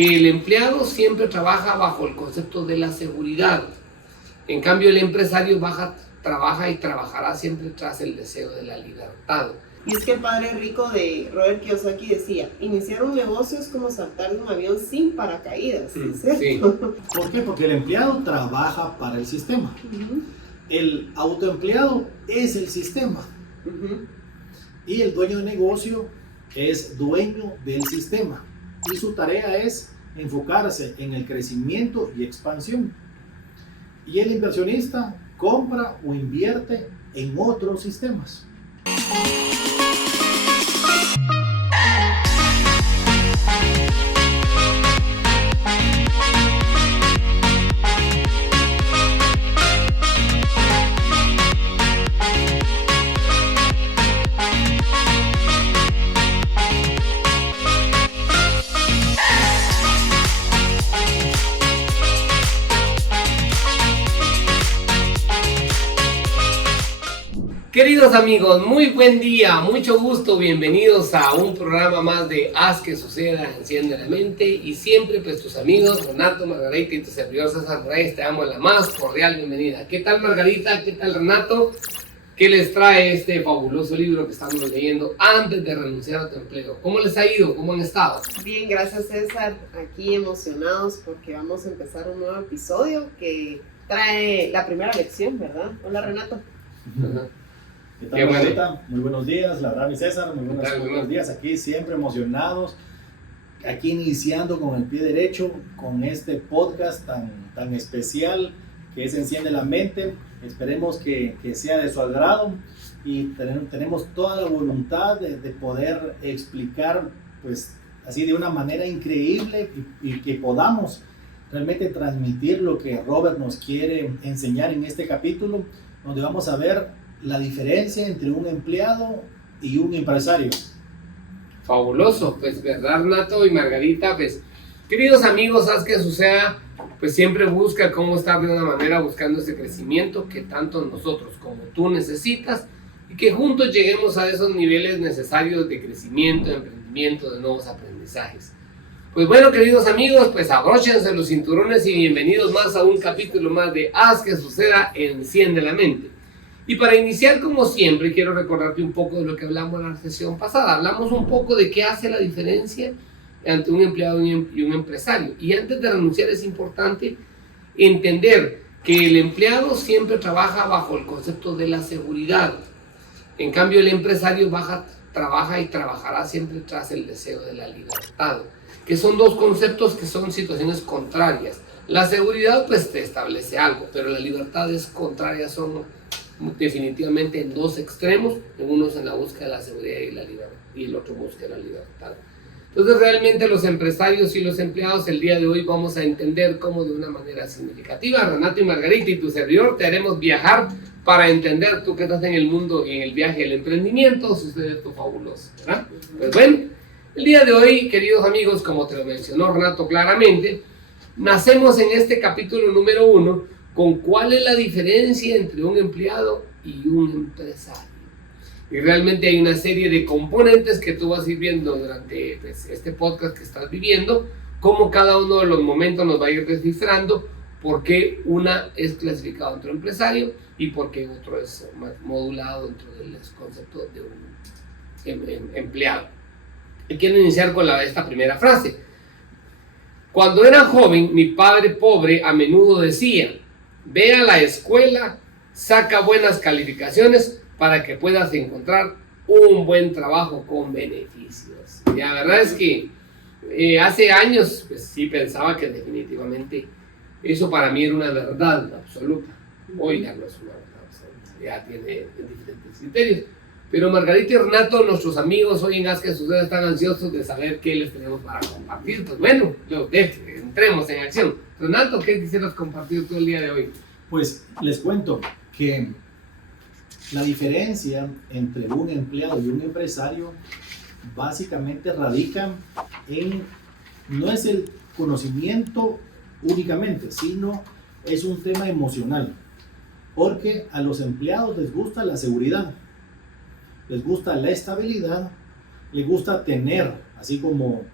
que el empleado siempre trabaja bajo el concepto de la seguridad. En cambio, el empresario trabaja y trabajará siempre tras el deseo de la libertad. Y es que el padre rico de Robert Kiyosaki decía, iniciar un negocio es como saltar de un avión sin paracaídas, ¿cierto? Sí. ¿Por qué? Porque el empleado trabaja para el sistema. El autoempleado es el sistema. Y el dueño de negocio es dueño del sistema. Y su tarea es enfocarse en el crecimiento y expansión. Y el inversionista compra o invierte en otros sistemas. Queridos amigos, muy buen día, mucho gusto, bienvenidos a un programa más de Haz que Suceda, Enciende la Mente, y siempre pues tus amigos Renato, Margarita y tu servidor César Moraes te damos la más cordial bienvenida. ¿Qué tal Margarita? ¿Qué tal Renato? ¿Qué les trae este fabuloso libro que estamos leyendo antes de renunciar a tu empleo? ¿Cómo les ha ido? ¿Cómo han estado? Bien, gracias César, aquí emocionados porque vamos a empezar un nuevo episodio que trae la primera lección, ¿verdad? Hola Renato. ¿Qué tal, Margarita? Muy buenos días, la verdad, mi César, muy buenos días, aquí siempre emocionados, aquí iniciando con el pie derecho, con este podcast tan especial que es Enciende la Mente. Esperemos que sea de su agrado y tenemos toda la voluntad de poder explicar, pues, así de una manera increíble y que podamos realmente transmitir lo que Robert nos quiere enseñar en este capítulo, donde vamos a ver la diferencia entre un empleado y un empresario. Fabuloso, pues verdad Renato y Margarita, pues queridos amigos, haz que suceda, pues siempre busca cómo estar de una manera buscando ese crecimiento que tanto nosotros como tú necesitas y que juntos lleguemos a esos niveles necesarios de crecimiento, de emprendimiento, de nuevos aprendizajes. Pues bueno, queridos amigos, pues abróchense los cinturones y bienvenidos más a un capítulo más de Haz que Suceda, Enciende la Mente. Y para iniciar, como siempre, quiero recordarte un poco de lo que hablamos en la sesión pasada. Hablamos un poco de qué hace la diferencia entre un empleado y un empresario. Y antes de renunciar es importante entender que el empleado siempre trabaja bajo el concepto de la seguridad. En cambio, el empresario trabaja y trabajará siempre tras el deseo de la libertad. Que son dos conceptos que son situaciones contrarias. La seguridad pues te establece algo, pero la libertad es contraria, son definitivamente en dos extremos, uno es en la búsqueda de la seguridad y la libertad, y el otro busca la libertad. Entonces realmente los empresarios y los empleados el día de hoy vamos a entender cómo de una manera significativa, Renato y Margarita y tu servidor te haremos viajar para entender tú que estás en el mundo y en el viaje del emprendimiento, sucede esto fabuloso, ¿verdad? Pues bueno, el día de hoy, queridos amigos, como te lo mencionó Renato claramente, nacemos en este capítulo número 1 con cuál es la diferencia entre un empleado y un empresario. Y realmente hay una serie de componentes que tú vas a ir viendo durante pues, este podcast que estás viviendo, cómo cada uno de los momentos nos va a ir descifrando por qué una es clasificada dentro de empresario y por qué otro es modulado dentro del concepto de un empleado. Y quiero iniciar con esta primera frase. Cuando era joven, mi padre pobre a menudo decía: ve a la escuela, saca buenas calificaciones para que puedas encontrar un buen trabajo con beneficios. Y la verdad es que hace años pues, sí pensaba que definitivamente eso para mí era una verdad absoluta. Hoy ya no es una verdad absoluta, ya tiene diferentes criterios. Pero Margarita y Renato, nuestros amigos hoy en Haz que Suceda, están ansiosos de saber qué les tenemos para compartir. Pues bueno, entremos en acción. Renato, ¿qué quisieras compartir tú el día de hoy? Pues les cuento que la diferencia entre un empleado y un empresario básicamente radica en, no es el conocimiento únicamente, sino es un tema emocional. Porque a los empleados les gusta la seguridad, les gusta la estabilidad, les gusta tener, así como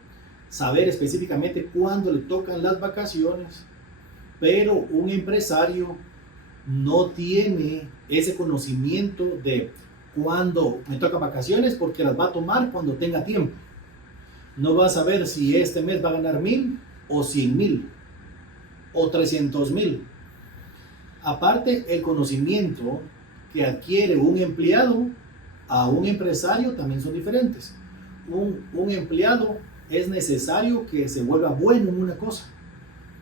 saber específicamente cuándo le tocan las vacaciones, pero un empresario no tiene ese conocimiento de cuándo me toca vacaciones porque las va a tomar cuando tenga tiempo. No va a saber si este mes va a ganar 1,000 o 100,000 o 300,000. Aparte, el conocimiento que adquiere un empleado a un empresario también son diferentes. Un empleado es necesario que se vuelva bueno en una cosa.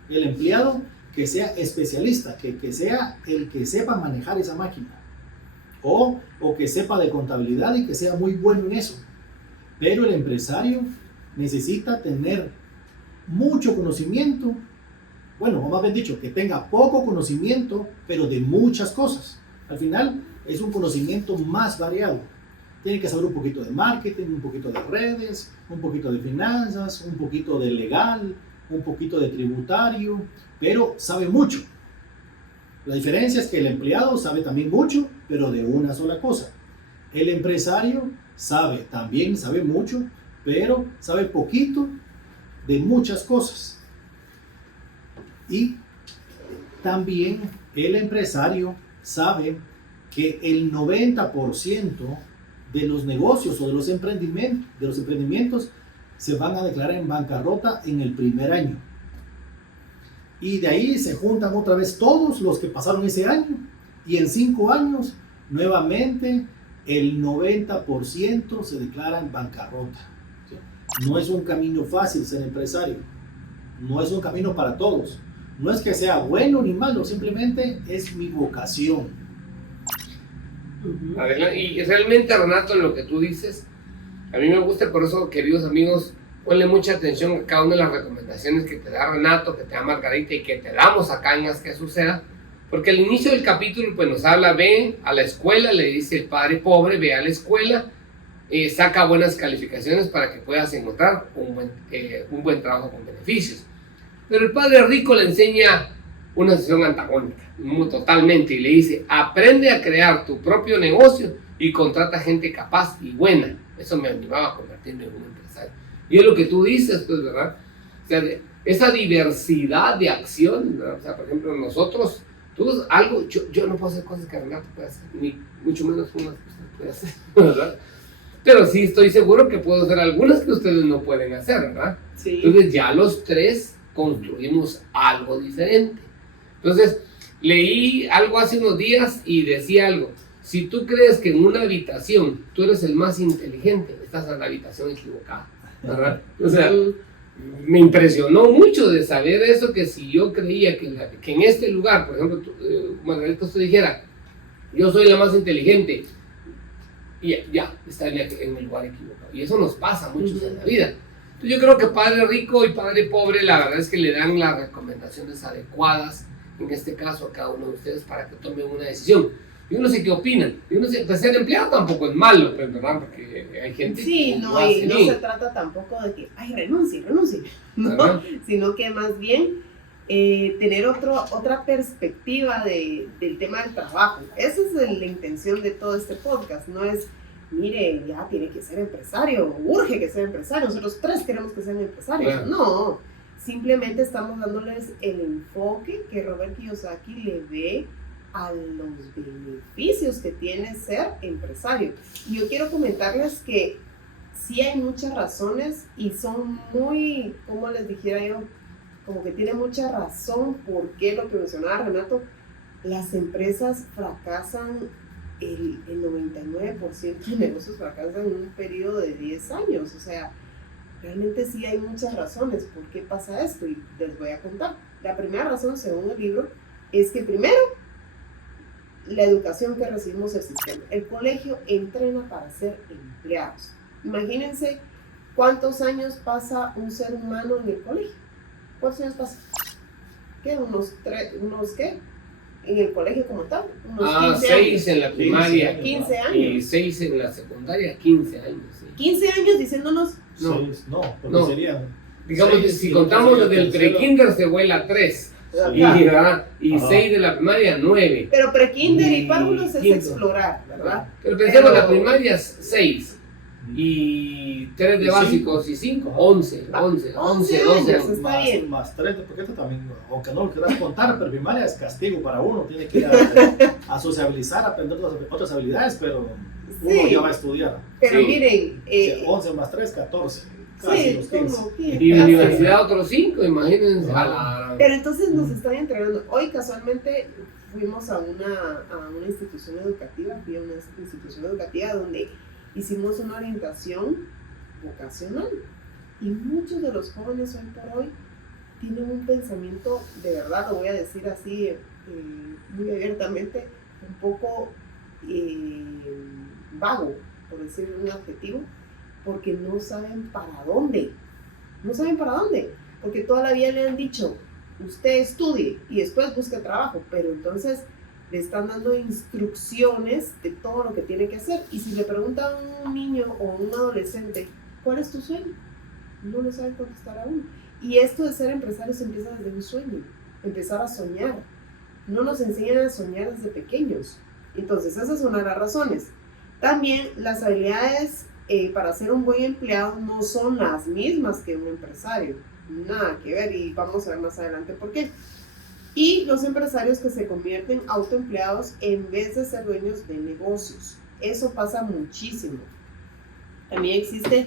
El empleado que sea especialista, que sea el que sepa manejar esa máquina. O que sepa de contabilidad y que sea muy bueno en eso. Pero el empresario necesita tener mucho conocimiento, bueno, o más bien dicho, que tenga poco conocimiento, pero de muchas cosas. Al final es un conocimiento más variado. Tiene que saber un poquito de marketing, un poquito de redes, un poquito de finanzas, un poquito de legal, un poquito de tributario, pero sabe mucho. La diferencia es que el empleado sabe también mucho, pero de una sola cosa. El empresario también sabe mucho, pero sabe poquito de muchas cosas. Y también el empresario sabe que el 90% de los negocios o de los emprendimientos se van a declarar en bancarrota en el primer año. Y de ahí se juntan otra vez todos los que pasaron ese año. Y en 5 años, nuevamente, el 90% se declara en bancarrota. No es un camino fácil ser empresario. No es un camino para todos. No es que sea bueno ni malo, simplemente es mi vocación. Y realmente, Renato, en lo que tú dices, a mí me gusta, por eso, queridos amigos, ponle mucha atención a cada una de las recomendaciones que te da Renato, que te da Margarita y que te damos acá en Haz que Suceda, porque al inicio del capítulo pues nos habla, ve a la escuela, le dice el padre pobre, ve a la escuela, saca buenas calificaciones para que puedas encontrar un buen trabajo con beneficios. Pero el padre rico le enseña una sesión antagónica, totalmente, y le dice, aprende a crear tu propio negocio y contrata gente capaz y buena. Eso me animaba a convertirme en un empresario. Y es lo que tú dices, pues, ¿verdad? O sea, esa diversidad de acción, ¿verdad? O sea, por ejemplo, nosotros, yo no puedo hacer cosas que Renato puede hacer, ni mucho menos unas que usted puede hacer, ¿verdad? Pero sí estoy seguro que puedo hacer algunas que ustedes no pueden hacer, ¿verdad? Sí. Entonces ya los tres construimos algo diferente. Entonces, leí algo hace unos días y decía algo. Si tú crees que en una habitación tú eres el más inteligente, estás en la habitación equivocada, ¿verdad? O sea, me impresionó mucho de saber eso, que si yo creía que en este lugar, por ejemplo, Margarita, usted dijera, yo soy la más inteligente, y ya, estaría en el lugar equivocado. Y eso nos pasa a muchos en la vida. Entonces yo creo que padre rico y padre pobre, la verdad es que le dan las recomendaciones adecuadas, en este caso a cada uno de ustedes, para que tomen una decisión. Yo no sé qué opinan. Yo no sé, pues ser empleado tampoco es malo, pues, ¿verdad? Porque hay gente sí, no se trata tampoco de que, ay, renuncie, no, sino que más bien tener otra perspectiva del tema del trabajo. Esa es la intención de todo este podcast. No es, mire, ya tiene que ser empresario, urge que sea empresario, nosotros tres queremos que sean empresarios. No, simplemente estamos dándoles el enfoque que Robert Kiyosaki le ve a los beneficios que tiene ser empresario. Y yo quiero comentarles que sí hay muchas razones y son muy, como les dijera yo, como que tiene mucha razón por qué lo que mencionaba Renato, las empresas fracasan, el 99% de negocios fracasan en un periodo de 10 años. O sea, realmente sí hay muchas razones por qué pasa esto y les voy a contar. La primera razón, según el libro, es que primero, la educación que recibimos del sistema. El colegio entrena para ser empleados. Imagínense cuántos años pasa un ser humano en el colegio. ¿Cuántos años pasa? ¿Qué? ¿Unos qué? En el colegio como tal. Unos 15 6 años. en la primaria. 15 años. Y 6 en la secundaria, 15 años. Sí. 15 años diciéndonos. No, sería. Digamos, 6, si contamos desde el pre-kinder se vuela 3. Y 6 de la primaria, 9. Pero pre-kinder y párvulos es explorar, ¿verdad? Pero pensemos, la primaria es 6. y 3 de básicos y 5, 11, 12. Eso está bien. Más 3, porque esto también, aunque no lo quieras contar, pero primaria es castigo para uno, tiene que ir a sociabilizar, aprender otras habilidades, pero uno ya va a estudiar. Pero Sí. miren, 11 más 3, 14. sí, Los 15. como Y universidad otros 5, imagínense. Pero entonces nos están entrenando. Hoy casualmente fuimos a una institución educativa, fui a una institución educativa donde hicimos una orientación vocacional. Y muchos de los jóvenes hoy por hoy tienen un pensamiento, de verdad, lo voy a decir así muy abiertamente, un poco vago, por decir un adjetivo, porque no saben para dónde. No saben para dónde, porque toda la vida le han dicho, usted estudie y después busque trabajo, pero entonces le están dando instrucciones de todo lo que tiene que hacer. Y si le preguntan a un niño o a un adolescente, ¿cuál es tu sueño? No lo sabe contestar aún. Y esto de ser empresario se empieza desde un sueño, empezar a soñar. No nos enseñan a soñar desde pequeños. Entonces, esa es una de las razones. También las habilidades para ser un buen empleado no son las mismas que un empresario. Nada que ver, y vamos a ver más adelante por qué. Y los empresarios que se convierten autoempleados en vez de ser dueños de negocios. Eso pasa muchísimo. También existe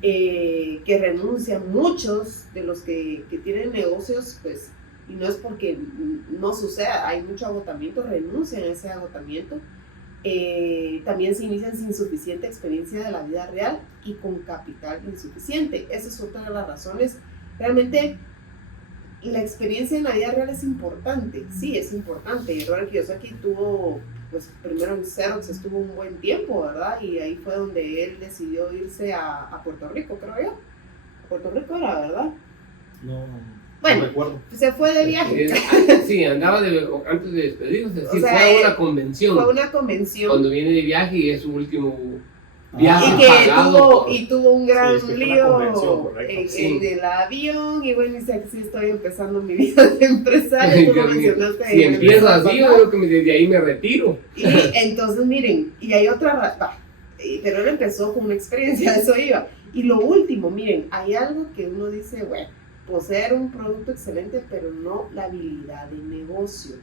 que renuncian muchos de los que tienen negocios, pues, y no es porque no suceda, hay mucho agotamiento, renuncian a ese agotamiento. También se inician sin suficiente experiencia de la vida real y con capital insuficiente. Esa es otra de las razones. Realmente la experiencia en la vida real es importante, sí, es importante. Robert Kiyosaki tuvo, pues primero en Xerox estuvo un buen tiempo, ¿verdad? Y ahí fue donde él decidió irse a Puerto Rico, creo yo. Puerto Rico era, ¿verdad? No, bueno, no recuerdo. Se fue de viaje. Sí, andaba antes de despedirse, sí, O sea, fue a una convención. Fue una convención. Cuando viene de viaje y es su último viaje Y que pagado. tuvo un gran Sí, es que fue una lío convención, correcto. en el avión, y bueno, dice que sí estoy empezando mi vida de empresario, tú lo mencionaste. Si empiezo así, yo creo que desde ahí me retiro. Y entonces, miren, y hay otra, pero él empezó con una experiencia, eso iba. Y lo último, miren, hay algo que uno dice, bueno, poseer un producto excelente, pero no la habilidad de negocio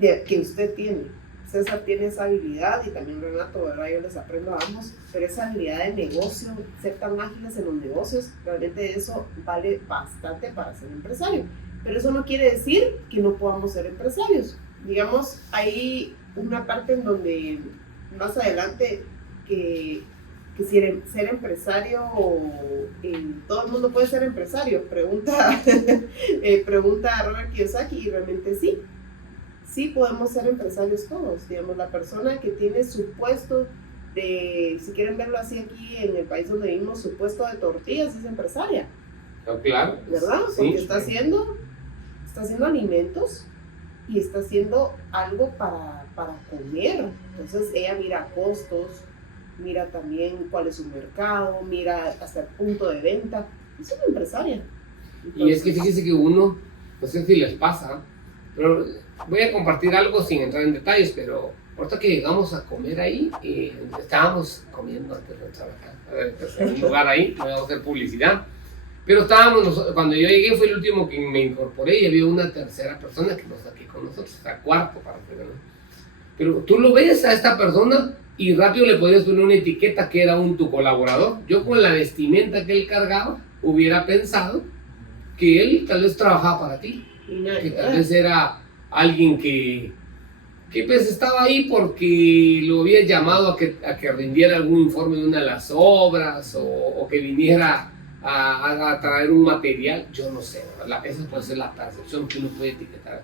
que usted tiene. César tiene esa habilidad y también Renato, ¿verdad? Yo les aprendo a ambos, pero esa habilidad de negocio, ser tan ágiles en los negocios, realmente eso vale bastante para ser empresario. Pero eso no quiere decir que no podamos ser empresarios. Digamos, hay una parte en donde más adelante que ser empresario, todo el mundo puede ser empresario, pregunta a Robert Kiyosaki, y realmente sí podemos ser empresarios todos. Digamos, la persona que tiene su puesto de, si quieren verlo así aquí en el país donde vivimos, su puesto de tortillas es empresaria. Claro. ¿Verdad? Sí. Porque está haciendo alimentos y está haciendo algo para comer. Entonces ella mira costos, mira también cuál es su mercado, mira hasta el punto de venta. Es una empresaria. Entonces, Y es que fíjese que uno, no sé si les pasa, pero voy a compartir algo sin entrar en detalles, pero ahorita que llegamos a comer ahí, estábamos comiendo antes de trabajar, en un lugar ahí, no voy a hacer publicidad, pero cuando yo llegué fue el último que me incorporé y había una tercera persona que no está aquí con nosotros, está cuarto para que vean. Pero tú lo ves a esta persona y rápido le podías poner una etiqueta que era tu colaborador. Yo con la vestimenta que él cargaba hubiera pensado que él tal vez trabajaba para ti, que tal vez era alguien que pues estaba ahí porque lo había llamado a que rindiera algún informe de una de las obras o que viniera a traer un material, yo no sé, esa puede ser la percepción que uno puede etiquetar.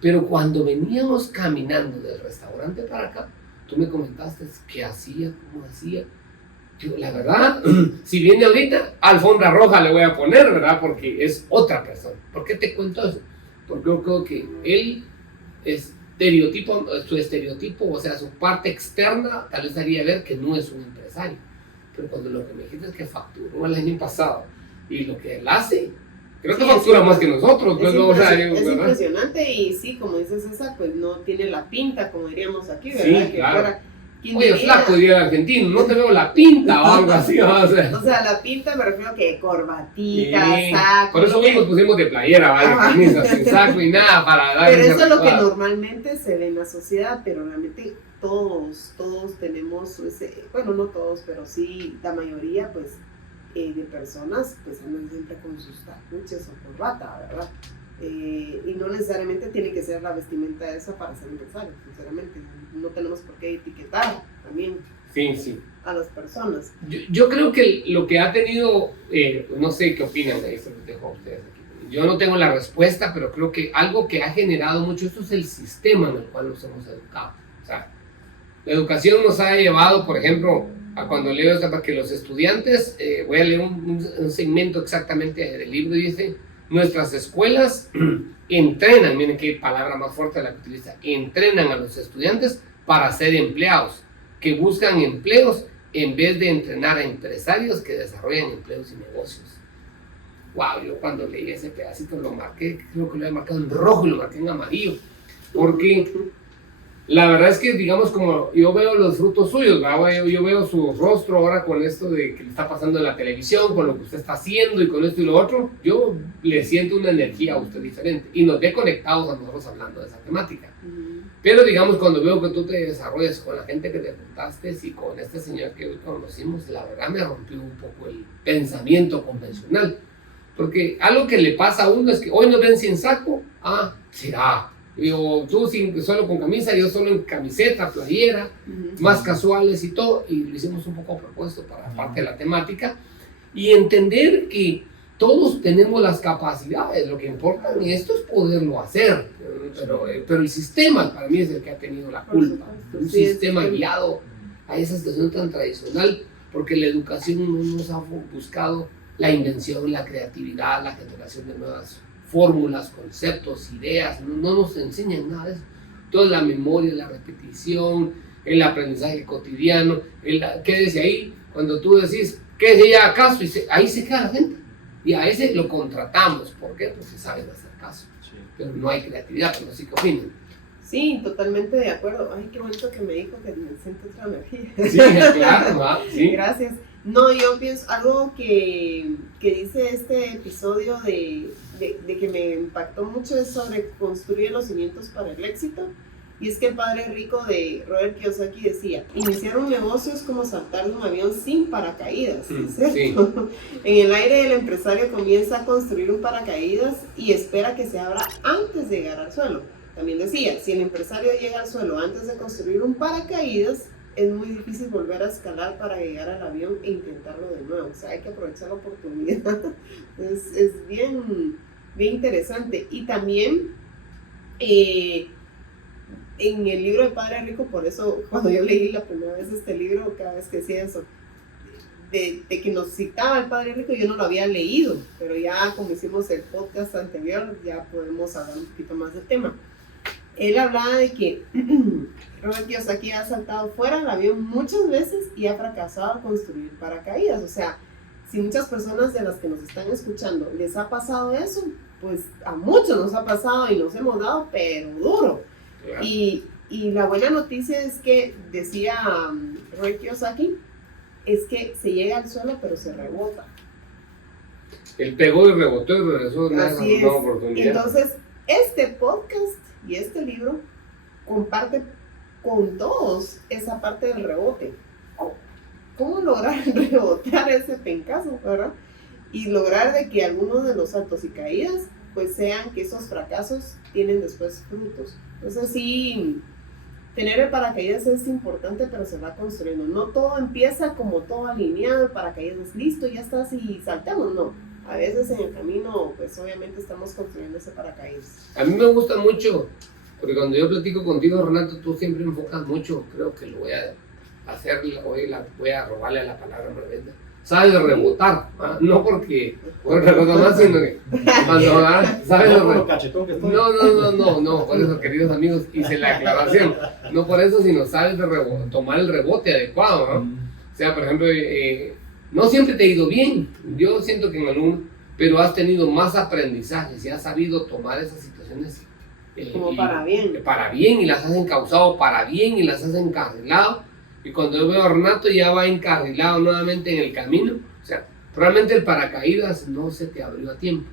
Pero cuando veníamos caminando del restaurante para acá, tú me comentaste qué hacía, cómo hacía. Yo, la verdad, si viene ahorita, alfombra roja le voy a poner, ¿verdad? Porque es otra persona. ¿Por qué te cuento eso? Porque yo creo que él su estereotipo, o sea, su parte externa, tal vez haría ver que no es un empresario. Pero cuando lo que me dijiste es que facturó el año pasado y lo que él hace, creo que factura más que nosotros. Es impresionante y sí, como dice César, pues no tiene la pinta, como diríamos aquí, ¿verdad? Sí, claro. Oye, flaco, diría el argentino, no te veo la pinta o algo así. O sea, la pinta me refiero a que corbatita, saco. Por eso hoy nos pusimos de playera, ¿vale? Camisas, sin saco y nada para dar. Pero eso es lo que normalmente se ve en la sociedad, pero realmente todos tenemos ese, bueno, no todos, pero sí la mayoría, pues, de personas, pues andan siempre con sus tachuches o corbata, ¿verdad? Y no necesariamente tiene que ser la vestimenta esa para ser empresario, sinceramente. No tenemos por qué etiquetar también a las personas. Yo creo que lo que ha tenido, no sé qué opinan de eso, les dejo a ustedes aquí. Yo no tengo la respuesta, pero creo que algo que ha generado mucho esto es el sistema en el cual nos hemos educado. O sea, la educación nos ha llevado, por ejemplo, a cuando leo esto, para que los estudiantes, voy a leer un segmento exactamente del libro, dice: nuestras escuelas entrenan, miren qué palabra más fuerte la que utiliza, entrenan a los estudiantes para ser empleados, que buscan empleos en vez de entrenar a empresarios que desarrollan empleos y negocios. Wow, yo cuando leí ese pedacito lo marqué, creo que lo he marcado en rojo y lo marqué en amarillo, porque la verdad es que, digamos, como yo veo los frutos suyos, ¿verdad? Yo veo su rostro ahora con esto de que le está pasando en la televisión, con lo que usted está haciendo y con esto y lo otro, yo le siento una energía a usted diferente y nos ve conectados a nosotros hablando de esa temática. Pero, digamos, cuando veo que tú te desarrollas con la gente que te juntaste y con este señor que hoy conocimos, la verdad me rompió un poco el pensamiento convencional. Porque algo que le pasa a uno es que hoy nos ven sin saco, será. Digo, tú solo con camisa, yo solo en camiseta, playera, más casuales y todo, y lo hicimos un poco a propósito para parte de la temática, y entender que todos tenemos las capacidades, lo que importa y esto es poderlo hacer, pero el sistema para mí es el que ha tenido la culpa, un sistema guiado a esa situación tan tradicional, porque la educación no nos ha buscado la invención, la creatividad, la generación de nuevas fórmulas, conceptos, ideas, no nos enseñan nada de eso. Toda la memoria, la repetición, el aprendizaje cotidiano, quédese ahí, cuando tú decís, quédese ya acaso, ahí se queda la gente. Y a ese lo contratamos, ¿por qué? Porque saben hacer caso. Sí. Pero no hay creatividad, pero sí que opinan. Sí, totalmente de acuerdo. Ay, qué bonito que me dijo que me siento otra energía. Sí, claro, sí. Gracias. No, yo pienso algo que dice este episodio de que me impactó mucho es sobre construir los cimientos para el éxito. Y es que el padre rico de Robert Kiyosaki decía: iniciar un negocio es como saltar de un avión sin paracaídas, ¿cierto? Sí. En el aire el empresario comienza a construir un paracaídas y espera que se abra antes de llegar al suelo. También decía, si el empresario llega al suelo antes de construir un paracaídas, es muy difícil volver a escalar para llegar al avión e intentarlo de nuevo. O sea, hay que aprovechar la oportunidad. Es bien interesante. Y también en el libro de Padre Rico, por eso cuando yo leí la primera vez este libro, cada vez que decía eso, de que nos citaba el Padre Rico, yo no lo había leído, pero ya como hicimos el podcast anterior, ya podemos hablar un poquito más del tema. Él hablaba de que Robert Kiyosaki ha saltado fuera del avión muchas veces y ha fracasado al construir paracaídas. O sea, si muchas personas de las que nos están escuchando les ha pasado eso, pues a muchos nos ha pasado y nos hemos dado pero duro. Y la buena noticia es que, decía Robert Kiyosaki, es que se llega al suelo pero se rebota. Él pegó y rebotó y regresó de una nueva oportunidad. Entonces, este podcast y este libro comparte con todos esa parte del rebote. ¿Cómo lograr rebotar ese pencazo, verdad? Y lograr de que algunos de los saltos y caídas pues sean que esos fracasos tienen después frutos. Entonces sí, tener el paracaídas es importante, pero se va construyendo. No todo empieza como todo alineado, el paracaídas es listo, ya está, y saltamos, no. A veces en el camino, pues obviamente estamos construyendo ese paracaídas. A mí me gusta mucho, porque cuando yo platico contigo, Renato, tú siempre enfocas mucho, creo que lo voy a hacer, hoy voy a robarle a la palabra Marvenda. Sabes rebotar, no porque rebotar más, sino que cuando sabes no, por eso, queridos amigos, hice la aclaración, no por eso, sino sabes tomar el rebote adecuado, ¿no? O sea, por ejemplo, no siempre te ha ido bien, yo siento que en algún, pero has tenido más aprendizajes y has sabido tomar esas situaciones como para bien. Para bien, y las has encauzado para bien y las has encarrilado, y cuando yo veo a Renato ya va encarrilado nuevamente en el camino. O sea, probablemente el paracaídas no se te abrió a tiempo,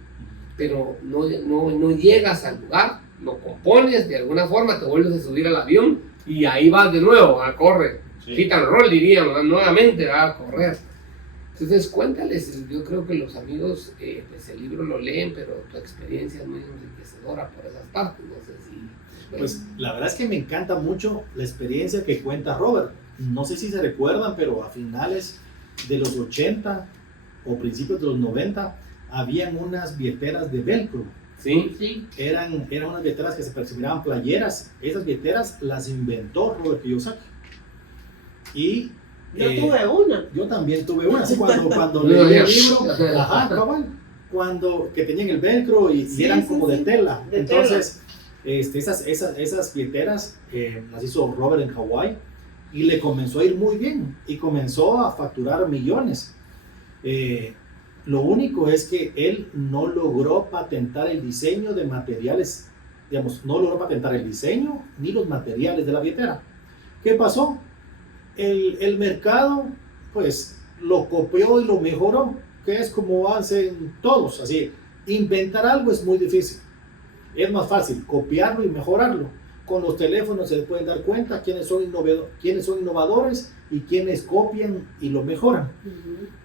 pero no llegas al lugar, lo compones de alguna forma, te vuelves a subir al avión y ahí vas de nuevo a correr. Sí. Hit and roll diríamos, nuevamente va a correr. Entonces cuéntales, yo creo que los amigos pues el libro lo leen, pero tu experiencia es muy enriquecedora por esas partes, no sé si... Pues la verdad es que me encanta mucho la experiencia que cuenta Robert. No sé si se recuerdan, pero a finales de los 80 o principios de los 90 habían unas billeteras de velcro. Sí, Sí. Eran unas billeteras que se percibían playeras. Esas billeteras las inventó Robert Kiyosaki. Y Yo tuve una. yo también tuve una. Así cuando No, leí ya. el libro, ajá, cabal, que tenían el velcro y Sí, eran sí, como sí, de tela. de Entonces, esas billeteras las hizo Robert en Hawái y le comenzó a ir muy bien y comenzó a facturar millones. Lo único es que él no logró patentar el diseño de materiales, digamos, no logró patentar el diseño ni los materiales de la billetera. ¿Qué pasó? El mercado, pues, lo copió y lo mejoró, que es como hacen todos. Así, inventar algo es muy difícil. Es más fácil copiarlo y mejorarlo. Con los teléfonos se pueden dar cuenta quiénes son innovadores y quiénes copian y lo mejoran.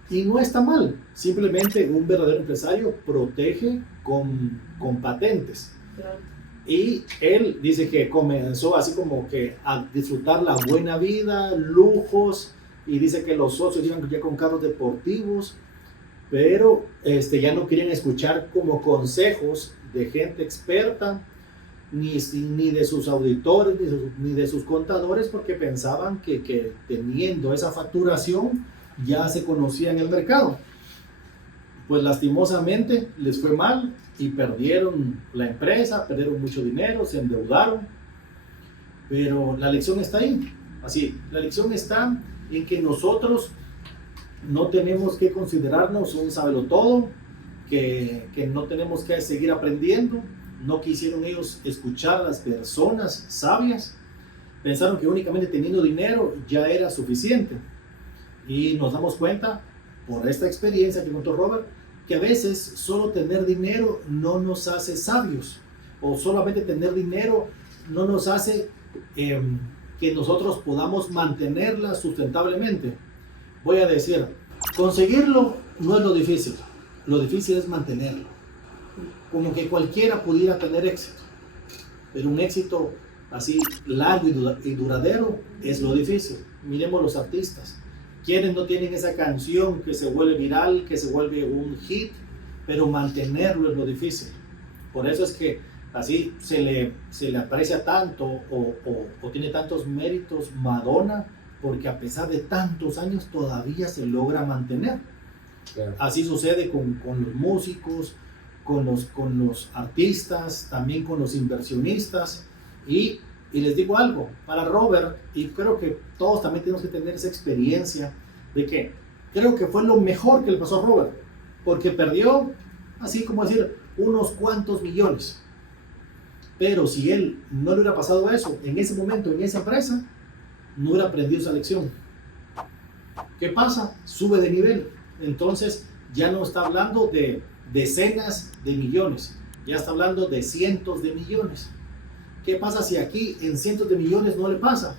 Y no está mal, simplemente un verdadero empresario protege con patentes. Claro. Y él dice que comenzó así como que a disfrutar la buena vida, lujos, y dice que los socios iban ya con carros deportivos, pero ya no querían escuchar como consejos de gente experta, ni de sus auditores, ni de sus contadores, porque pensaban que teniendo esa facturación ya se conocía en el mercado. Pues lastimosamente les fue mal y perdieron la empresa, perdieron mucho dinero, se endeudaron, pero la lección está ahí. Así, la lección está en que nosotros no tenemos que considerarnos un sabelotodo, que no tenemos que seguir aprendiendo. No quisieron ellos escuchar a las personas sabias, pensaron que únicamente teniendo dinero ya era suficiente. Y nos damos cuenta, por esta experiencia que contó Robert, que a veces solo tener dinero no nos hace sabios, o solamente tener dinero no nos hace que nosotros podamos mantenerla sustentablemente. Voy a decir, conseguirlo no es lo difícil es mantenerlo. Como que cualquiera pudiera tener éxito, pero un éxito así largo y duradero es lo difícil. Miremos los artistas. ¿Quiénes no tienen esa canción que se vuelve viral, que se vuelve un hit, pero mantenerlo es lo difícil? Por eso es que así se le aprecia tanto o tiene tantos méritos Madonna, porque a pesar de tantos años todavía se logra mantener. claro. Así sucede con los músicos, con los artistas, también con los inversionistas. Y les digo algo, para Robert, y creo que todos también tenemos que tener esa experiencia de que creo que fue lo mejor que le pasó a Robert, porque perdió, así como decir, unos cuantos millones. Pero si él no le hubiera pasado eso en ese momento, en esa empresa, no hubiera aprendido esa lección. ¿Qué pasa? Sube de nivel. Entonces ya no está hablando de decenas de millones, ya está hablando de cientos de millones. ¿Qué pasa si aquí en cientos de millones no le pasa?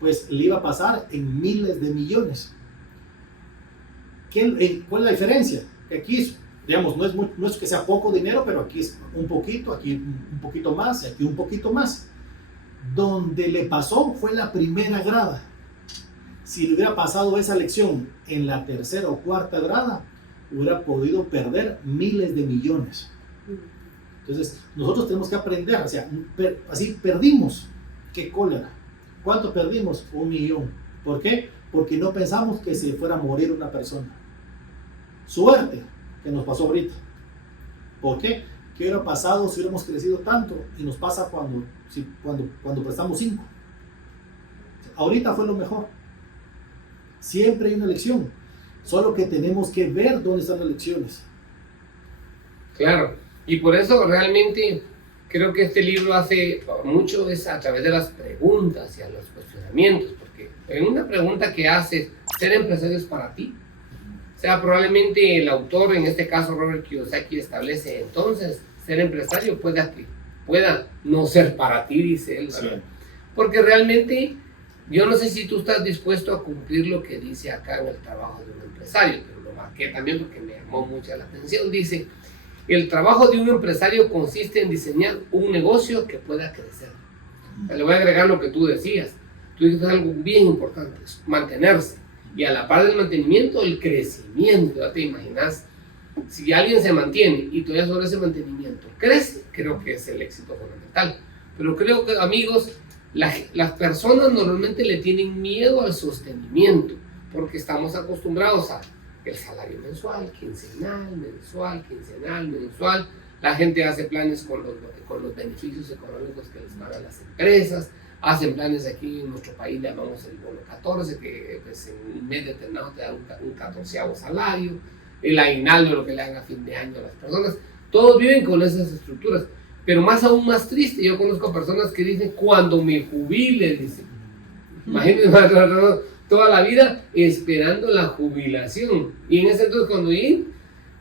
Pues le iba a pasar en miles de millones. ¿Cuál es la diferencia? Que aquí, digamos, no es que sea poco dinero, pero aquí es un poquito, aquí un poquito más, aquí un poquito más. Donde le pasó fue la primera grada. Si le hubiera pasado esa lección en la tercera o cuarta grada, hubiera podido perder miles de millones. Entonces, nosotros tenemos que aprender, o sea, así perdimos. ¡Qué cólera! ¿Cuánto perdimos? 1 millón. ¿Por qué? Porque no pensamos que se fuera a morir una persona. Suerte que nos pasó ahorita. ¿Por qué? ¿Qué hubiera pasado si hubiéramos crecido tanto? Y nos pasa cuando prestamos 5. Ahorita fue lo mejor. Siempre hay una lección. Solo que tenemos que ver dónde están las lecciones. Claro, y por eso realmente creo que este libro hace mucho es a través de las preguntas y a los cuestionamientos, porque en una pregunta que haces, ¿ser empresario es para ti? O sea, probablemente el autor, en este caso Robert Kiyosaki, establece entonces, ser empresario pueda no ser para ti, dice él, ¿verdad? Sí. Porque realmente, yo no sé si tú estás dispuesto a cumplir lo que dice acá en el trabajo de un empresario, pero lo marqué también porque me llamó mucha la atención. Dice, el trabajo de un empresario consiste en diseñar un negocio que pueda crecer. Le voy a agregar lo que tú decías. Tú dijiste algo bien importante, es mantenerse. Y a la par del mantenimiento, el crecimiento. Ya te imaginas, si alguien se mantiene y todavía sobre ese mantenimiento crece, creo que es el éxito fundamental. Pero creo que, amigos, las personas normalmente le tienen miedo al sostenimiento, porque estamos acostumbrados a el salario mensual, quincenal, mensual. La gente hace planes con los beneficios económicos que les pagan las empresas, hacen planes aquí en nuestro país, llamamos el bono 14, que pues, en un mes determinado te da un 14º salario, el aguinaldo, lo que le dan a fin de año a las personas. Todos viven con esas estructuras, pero aún más triste, yo conozco personas que dicen, cuando me jubile, dicen, imagínense, toda la vida esperando la jubilación, y en ese entonces cuando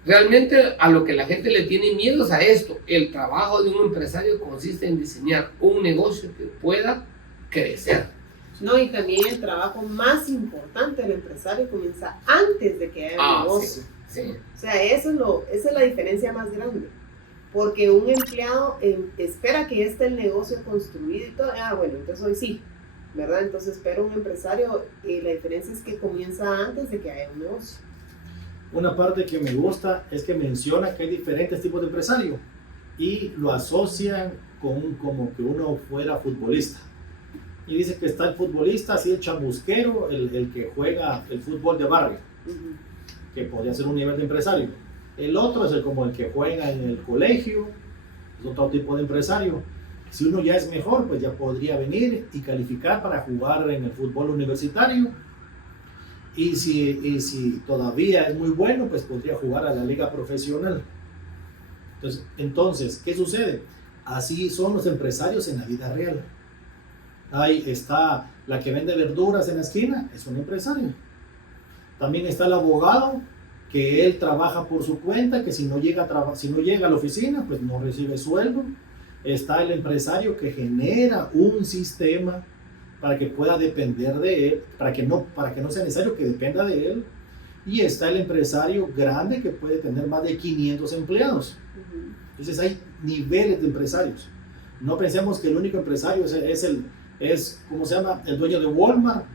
realmente a lo que la gente le tiene miedo es a esto. El trabajo de un empresario consiste en diseñar un negocio que pueda crecer. No, y también el trabajo más importante del empresario comienza antes de que haya un negocio. Sí. O sea, esa es la diferencia más grande. Porque un empleado espera que esté el negocio construido y todo. Bueno, entonces hoy sí, ¿verdad? Entonces, pero un empresario, la diferencia es que comienza antes de que haya un negocio. Una parte que me gusta es que menciona que hay diferentes tipos de empresario y lo asocian con como que uno fuera futbolista. Y dice que está el futbolista, así el chamusquero, el que juega el fútbol de barrio, que podría ser un nivel de empresario. El otro es como el que juega en el colegio, es otro tipo de empresario. Si uno ya es mejor, pues ya podría venir y calificar para jugar en el fútbol universitario. Y si todavía es muy bueno, pues podría jugar a la liga profesional. Entonces, ¿qué sucede? Así son los empresarios en la vida real. Ahí está la que vende verduras en la esquina, es un empresario. También está el abogado, que él trabaja por su cuenta, que si no llega a la oficina, pues no recibe sueldo. Está el empresario que genera un sistema para que pueda depender de él, para que no sea necesario que dependa de él. Y está el empresario grande que puede tener más de 500 empleados. Entonces hay niveles de empresarios. No pensemos que el único empresario es ¿cómo se llama? El dueño de Walmart.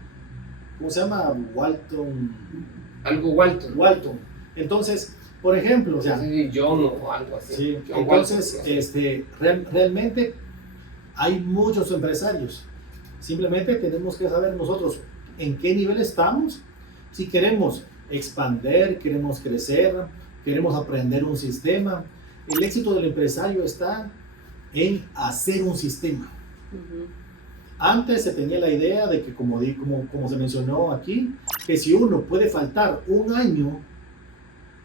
¿Cómo se llama? Walton. Entonces, por ejemplo, o sea, John o algo así. Sí, John entonces, Walton, realmente hay muchos empresarios. Simplemente tenemos que saber nosotros en qué nivel estamos. Si queremos expandir, queremos crecer, queremos aprender un sistema. El éxito del empresario está en hacer un sistema. Antes se tenía la idea de que, como se mencionó aquí, que si uno puede faltar un año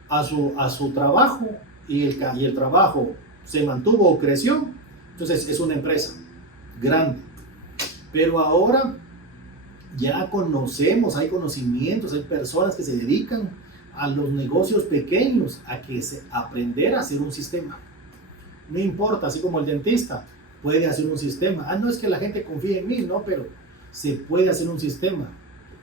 a su trabajo y el trabajo se mantuvo o creció, entonces es una empresa grande. Pero ahora ya conocemos, hay conocimientos, hay personas que se dedican a los negocios pequeños, aprender a hacer un sistema. No importa, así como el dentista puede hacer un sistema. No es que la gente confíe en mí, no, pero se puede hacer un sistema.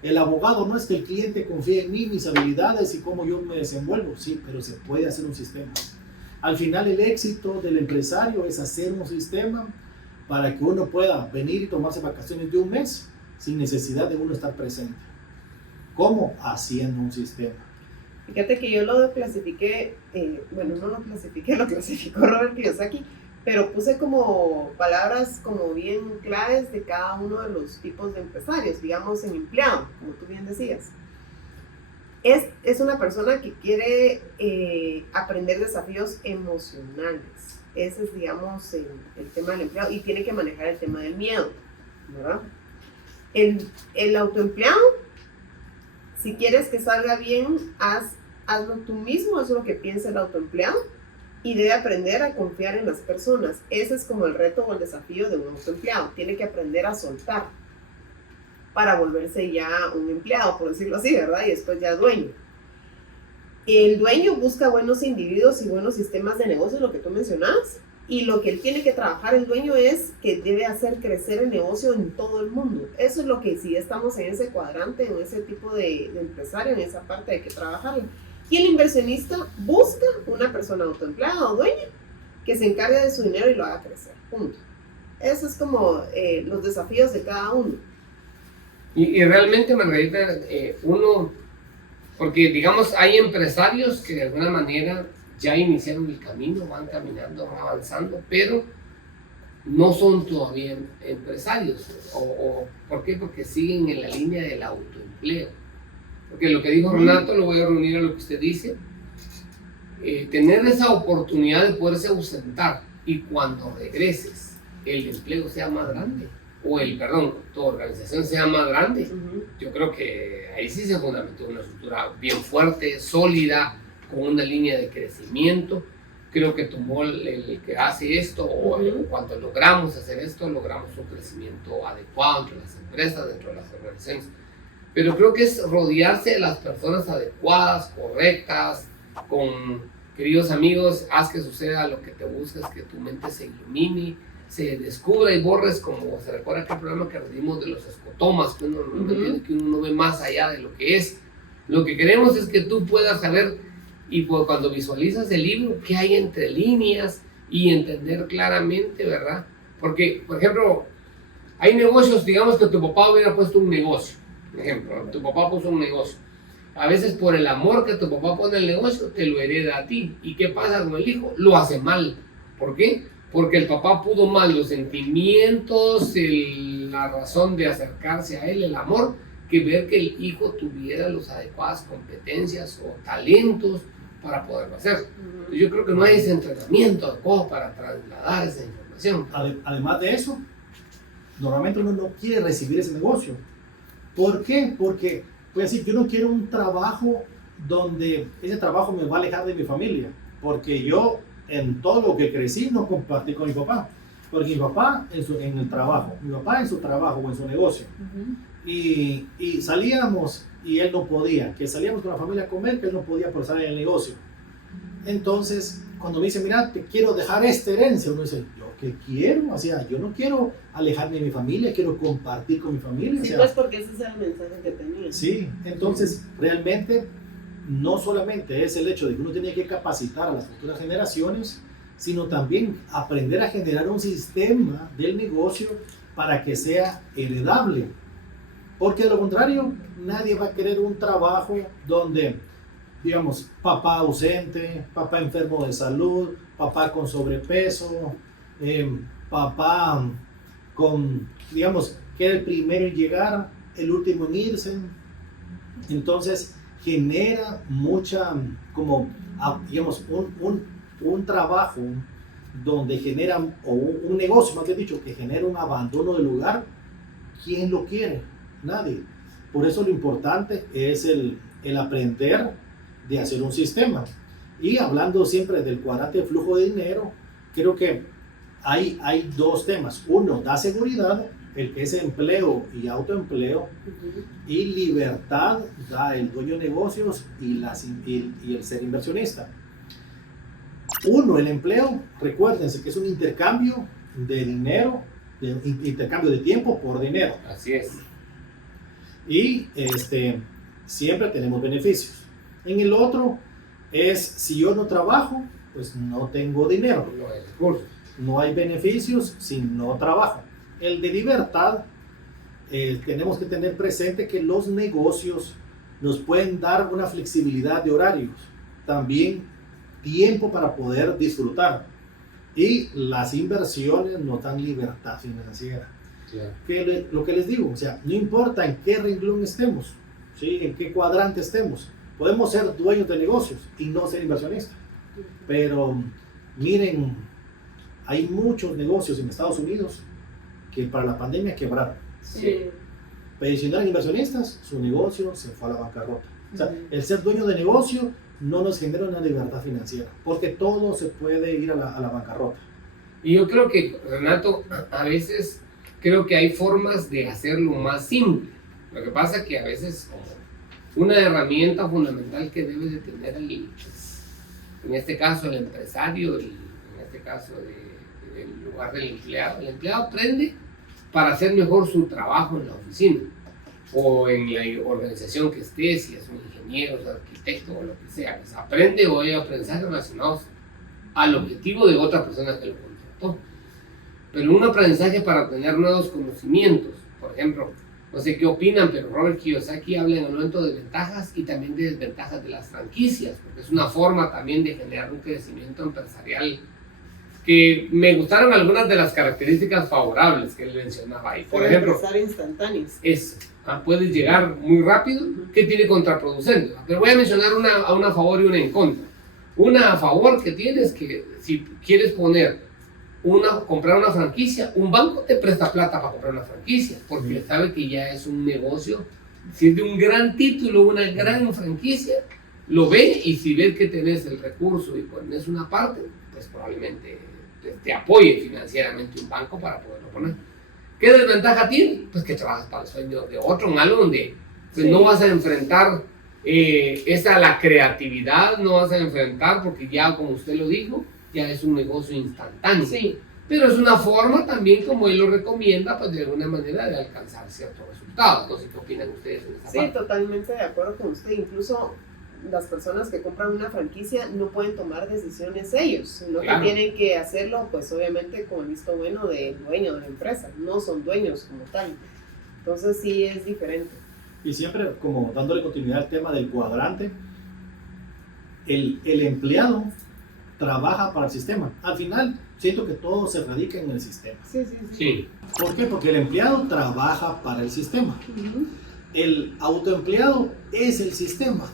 El abogado no es que el cliente confíe en mí, mis habilidades y cómo yo me desenvuelvo, sí, pero se puede hacer un sistema. Al final el éxito del empresario es hacer un sistema para que uno pueda venir y tomarse vacaciones de un mes sin necesidad de uno estar presente. ¿Cómo? Haciendo un sistema. Fíjate que yo lo clasifiqué, lo clasificó Robert Kiyosaki, pero puse como palabras como bien claves de cada uno de los tipos de empresarios, digamos en empleado, como tú bien decías. Es una persona que quiere aprender desafíos emocionales. Ese es, digamos, el tema del empleado, y tiene que manejar el tema del miedo, ¿verdad? El autoempleado, si quieres que salga bien, hazlo tú mismo, es lo que piensa el autoempleado, y debe aprender a confiar en las personas. Ese es como el reto o el desafío de un autoempleado. Tiene que aprender a soltar. para volverse ya un empleado, por decirlo así, ¿verdad? Y después ya dueño. El dueño busca buenos individuos y buenos sistemas de negocio, lo que tú mencionas, y lo que él tiene que trabajar el dueño es que debe hacer crecer el negocio en todo el mundo. Eso es lo que si estamos en ese cuadrante, en ese tipo de empresario, en esa parte hay que trabajarlo. Y el inversionista busca una persona autoempleada o dueña que se encargue de su dinero y lo haga crecer, punto. Eso es como los desafíos de cada uno. Y realmente, Margarita, uno, porque digamos hay empresarios que de alguna manera ya iniciaron el camino, van caminando, van avanzando, pero no son todavía empresarios. ¿Por qué? Porque siguen en la línea del autoempleo. Porque lo que dijo Renato, lo voy a reunir a lo que usted dice, tener esa oportunidad de poderse ausentar y cuando regreses el empleo sea más grande, o tu organización sea más grande, yo creo que ahí sí se fundamentó una estructura bien fuerte, sólida, con una línea de crecimiento. Creo que tomó el que hace esto, o cuando logramos hacer esto, logramos un crecimiento adecuado entre las empresas, dentro de las organizaciones. Pero creo que es rodearse de las personas adecuadas, correctas, con queridos amigos, haz que suceda lo que te buscas, que tu mente se ilumine, se descubra y borres, como se recuerda aquel programa que dimos de los escotomas, que uno no ve más allá de lo que es. Lo que queremos es que tú puedas saber, y cuando visualizas el libro, qué hay entre líneas y entender claramente, ¿verdad? Porque, por ejemplo, hay negocios, digamos que tu papá hubiera puesto un negocio, por ejemplo, tu papá puso un negocio. A veces por el amor que tu papá pone el negocio, te lo hereda a ti. ¿Y qué pasa con el hijo? Lo hace mal. ¿Por qué? Porque el papá pudo mal los sentimientos, la razón de acercarse a él, el amor, que ver que el hijo tuviera las adecuadas competencias o talentos para poderlo hacer. Entonces, yo creo que no hay ese entrenamiento adecuado para trasladar esa información. Además de eso, normalmente uno no quiere recibir ese negocio. ¿Por qué? Porque, pues decir, yo no quiero un trabajo donde ese trabajo me va a alejar de mi familia, porque yo en todo lo que crecí no compartí con mi papá, porque mi papá en el trabajo, mi papá en su trabajo o en su negocio, y salíamos y él no podía, que salíamos con la familia a comer, que él no podía por estar en el negocio. Entonces, cuando me dice, mira, te quiero dejar esta herencia, uno dice, ¿yo qué quiero? O sea, yo no quiero alejarme de mi familia, quiero compartir con mi familia. Sí, o sea, pues porque ese es el mensaje que tenía. Sí, entonces realmente no solamente es el hecho de que uno tenía que capacitar a las futuras generaciones, sino también aprender a generar un sistema del negocio para que sea heredable. Porque de lo contrario, nadie va a querer un trabajo donde, digamos, papá ausente, papá enfermo de salud, papá con sobrepeso, papá con, digamos, que era el primero en llegar, el último en irse. Entonces genera mucha, como, digamos, un trabajo donde genera, o un negocio, más bien dicho, que genera un abandono del lugar. ¿Quién lo quiere? Nadie. Por eso lo importante es el aprender de hacer un sistema. Y hablando siempre del cuadrante de flujo de dinero, creo que hay dos temas. Uno, da seguridad, el que es empleo y autoempleo, y libertad da el dueño de negocios y el ser inversionista. Uno, el empleo, recuérdense que es un intercambio de dinero, intercambio de tiempo por dinero. Así es. Y siempre tenemos beneficios. En el otro es, si yo no trabajo, pues no tengo dinero. No hay beneficios si no trabajo. El de libertad, tenemos que tener presente que los negocios nos pueden dar una flexibilidad de horarios, también tiempo para poder disfrutar, y las inversiones nos dan libertad financiera. Claro. Lo que les digo, o sea, no importa en qué renglón estemos, ¿sí? En qué cuadrante estemos, podemos ser dueños de negocios y no ser inversionistas. Pero miren, hay muchos negocios en Estados Unidos que para la pandemia quebraron. Sí. Pero si no eran inversionistas, su negocio se fue a la bancarrota. O sea, el ser dueño de negocio no nos genera una libertad financiera, porque todo se puede ir a la bancarrota. Y yo creo que, Renato, a veces creo que hay formas de hacerlo más simple. Lo que pasa es que a veces como una herramienta fundamental que debe de tener en este caso el empresario y en este caso el lugar del empleado. El empleado aprende para hacer mejor su trabajo en la oficina o en la organización que esté, si es un ingeniero, un arquitecto o lo que sea. Pues aprende o hay aprendizajes relacionados al objetivo de otra persona que lo contrató. Pero un aprendizaje para obtener nuevos conocimientos, por ejemplo, no sé qué opinan, pero Robert Kiyosaki habla en el momento de ventajas y también de desventajas de las franquicias, porque es una forma también de generar un crecimiento empresarial que me gustaron algunas de las características favorables que él mencionaba ahí. Por ejemplo, instantáneos. Puedes llegar muy rápido, que tiene contraproducente. Pero voy a mencionar una a favor y una en contra. Una a favor que tienes que si quieres comprar una franquicia, un banco te presta plata para comprar una franquicia, porque sabe que ya es un negocio. Si es de un gran título, una gran franquicia, lo ve y si ves que tenés el recurso y pones una parte, pues probablemente te apoye financieramente un banco para poderlo poner. ¿Qué desventaja tiene? Pues que trabajas para el sueño de otro, en algo donde pues, no vas a enfrentar la creatividad, no vas a enfrentar, porque ya como usted lo dijo, ya es un negocio instantáneo. Sí. Pero es una forma también, como él lo recomienda, pues de alguna manera de alcanzar ciertos resultados. No sé qué opinan ustedes en esa parte. Sí, totalmente de acuerdo con usted. Incluso las personas que compran una franquicia no pueden tomar decisiones ellos, sino que tienen que hacerlo, pues obviamente con el visto bueno del dueño de la empresa. No son dueños como tal. Entonces sí es diferente. Y siempre como dándole continuidad al tema del cuadrante, el empleado trabaja para el sistema. Al final, siento que todo se radica en el sistema. Sí. ¿Por qué? Porque el empleado trabaja para el sistema. El autoempleado es el sistema.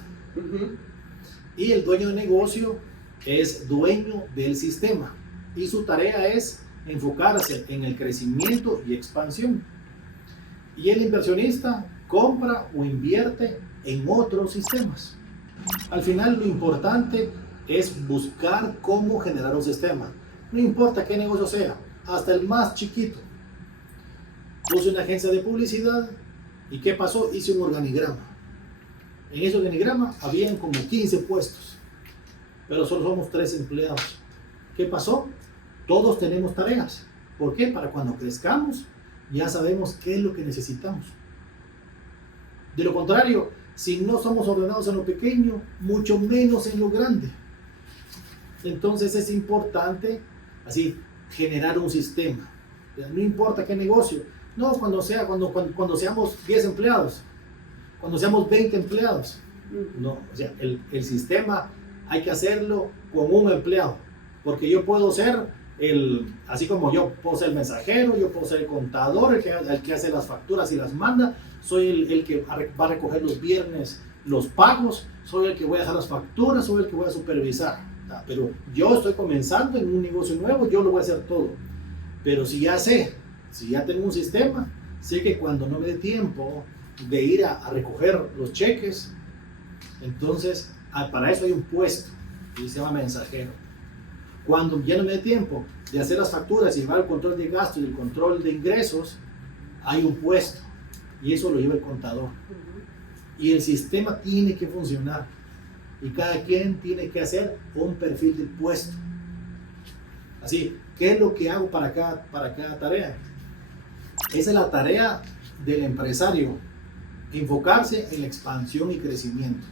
Y el dueño de negocio es dueño del sistema. Y su tarea es enfocarse en el crecimiento y expansión. Y el inversionista compra o invierte en otros sistemas. Al final, lo importante es buscar cómo generar un sistema. No importa qué negocio sea, hasta el más chiquito. Puse una agencia de publicidad y ¿qué pasó? Hice un organigrama. En ese organigrama habían como 15 puestos, pero solo somos 3 empleados. ¿Qué pasó? Todos tenemos tareas. ¿Por qué? Para cuando crezcamos ya sabemos qué es lo que necesitamos. De lo contrario, si no somos ordenados en lo pequeño, mucho menos en lo grande. Entonces es importante así generar un sistema. No importa qué negocio. No, cuando seamos 10 empleados, cuando seamos 20 empleados. No, o sea, el sistema hay que hacerlo con un empleado. Porque yo puedo ser así como yo puedo ser el mensajero, yo puedo ser el contador, el que hace las facturas y las manda, soy el que va a recoger los viernes los pagos, soy el que voy a dejar las facturas, soy el que voy a supervisar. Pero yo estoy comenzando en un negocio nuevo, yo lo voy a hacer todo. Pero si ya tengo un sistema, sé que cuando no me dé tiempo de ir a recoger los cheques, entonces para eso hay un puesto y se llama mensajero. Cuando ya no me dé tiempo de hacer las facturas y llevar el control de gastos y el control de ingresos, hay un puesto y eso lo lleva el contador. Y el sistema tiene que funcionar y cada quien tiene que hacer un perfil del puesto. Así, ¿qué es lo que hago para cada tarea? Esa es la tarea del empresario, enfocarse en la expansión y crecimiento.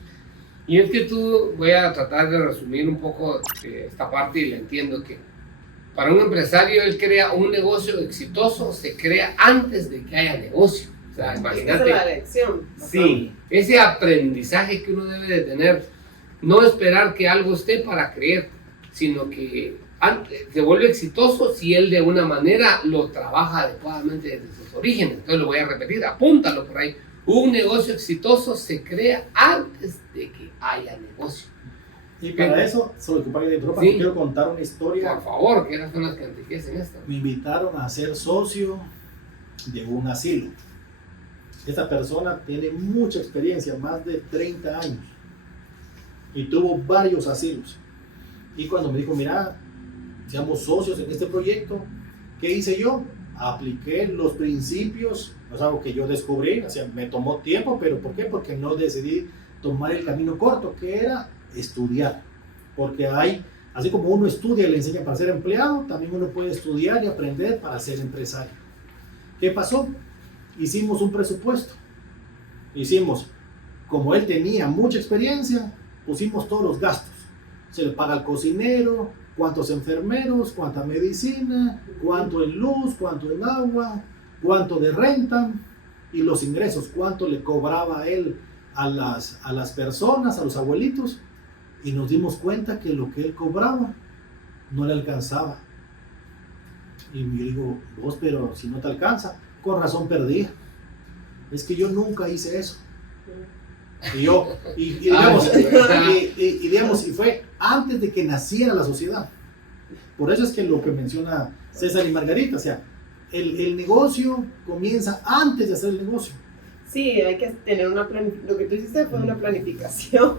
Y es que voy a tratar de resumir un poco esta parte y le entiendo que para un empresario él crea un negocio exitoso, se crea antes de que haya negocio. O sea, imagínate. Esa es la lección. Sí, ese aprendizaje que uno debe de tener, no esperar que algo esté para creer, sino que se vuelve exitoso si él de una manera lo trabaja adecuadamente desde sus orígenes. Entonces lo voy a repetir, apúntalo por ahí. Un negocio exitoso se crea antes de que haya negocio. Y para eso, solo que pague de tropa, sí. Quiero contar una historia. Por favor, que esas son las que enriquecen esto. Me invitaron a ser socio de un asilo. Esta persona tiene mucha experiencia, más de 30 años. Y tuvo varios asilos. Y cuando me dijo, mira, seamos socios en este proyecto, ¿qué hice yo? apliqué los principios, no es algo que yo descubrí, o sea, me tomó tiempo, pero ¿por qué? Porque no decidí tomar el camino corto, que era estudiar, porque hay, así como uno estudia y le enseña para ser empleado, también uno puede estudiar y aprender para ser empresario. ¿Qué pasó? Hicimos un presupuesto, como él tenía mucha experiencia, pusimos todos los gastos, se le paga al cocinero, cuántos enfermeros, cuánta medicina, cuánto en luz, cuánto en agua, cuánto de renta, y los ingresos, cuánto le cobraba él a las personas, a los abuelitos, y nos dimos cuenta que lo que él cobraba no le alcanzaba. Y me digo, vos, pero si no te alcanza, con razón perdí. Es que yo nunca hice eso. Y fue antes de que naciera la sociedad. Por eso es que lo que menciona César y Margarita, o sea, el negocio comienza antes de hacer el negocio. Sí, hay que tener una planificación. Lo que tú hiciste fue una planificación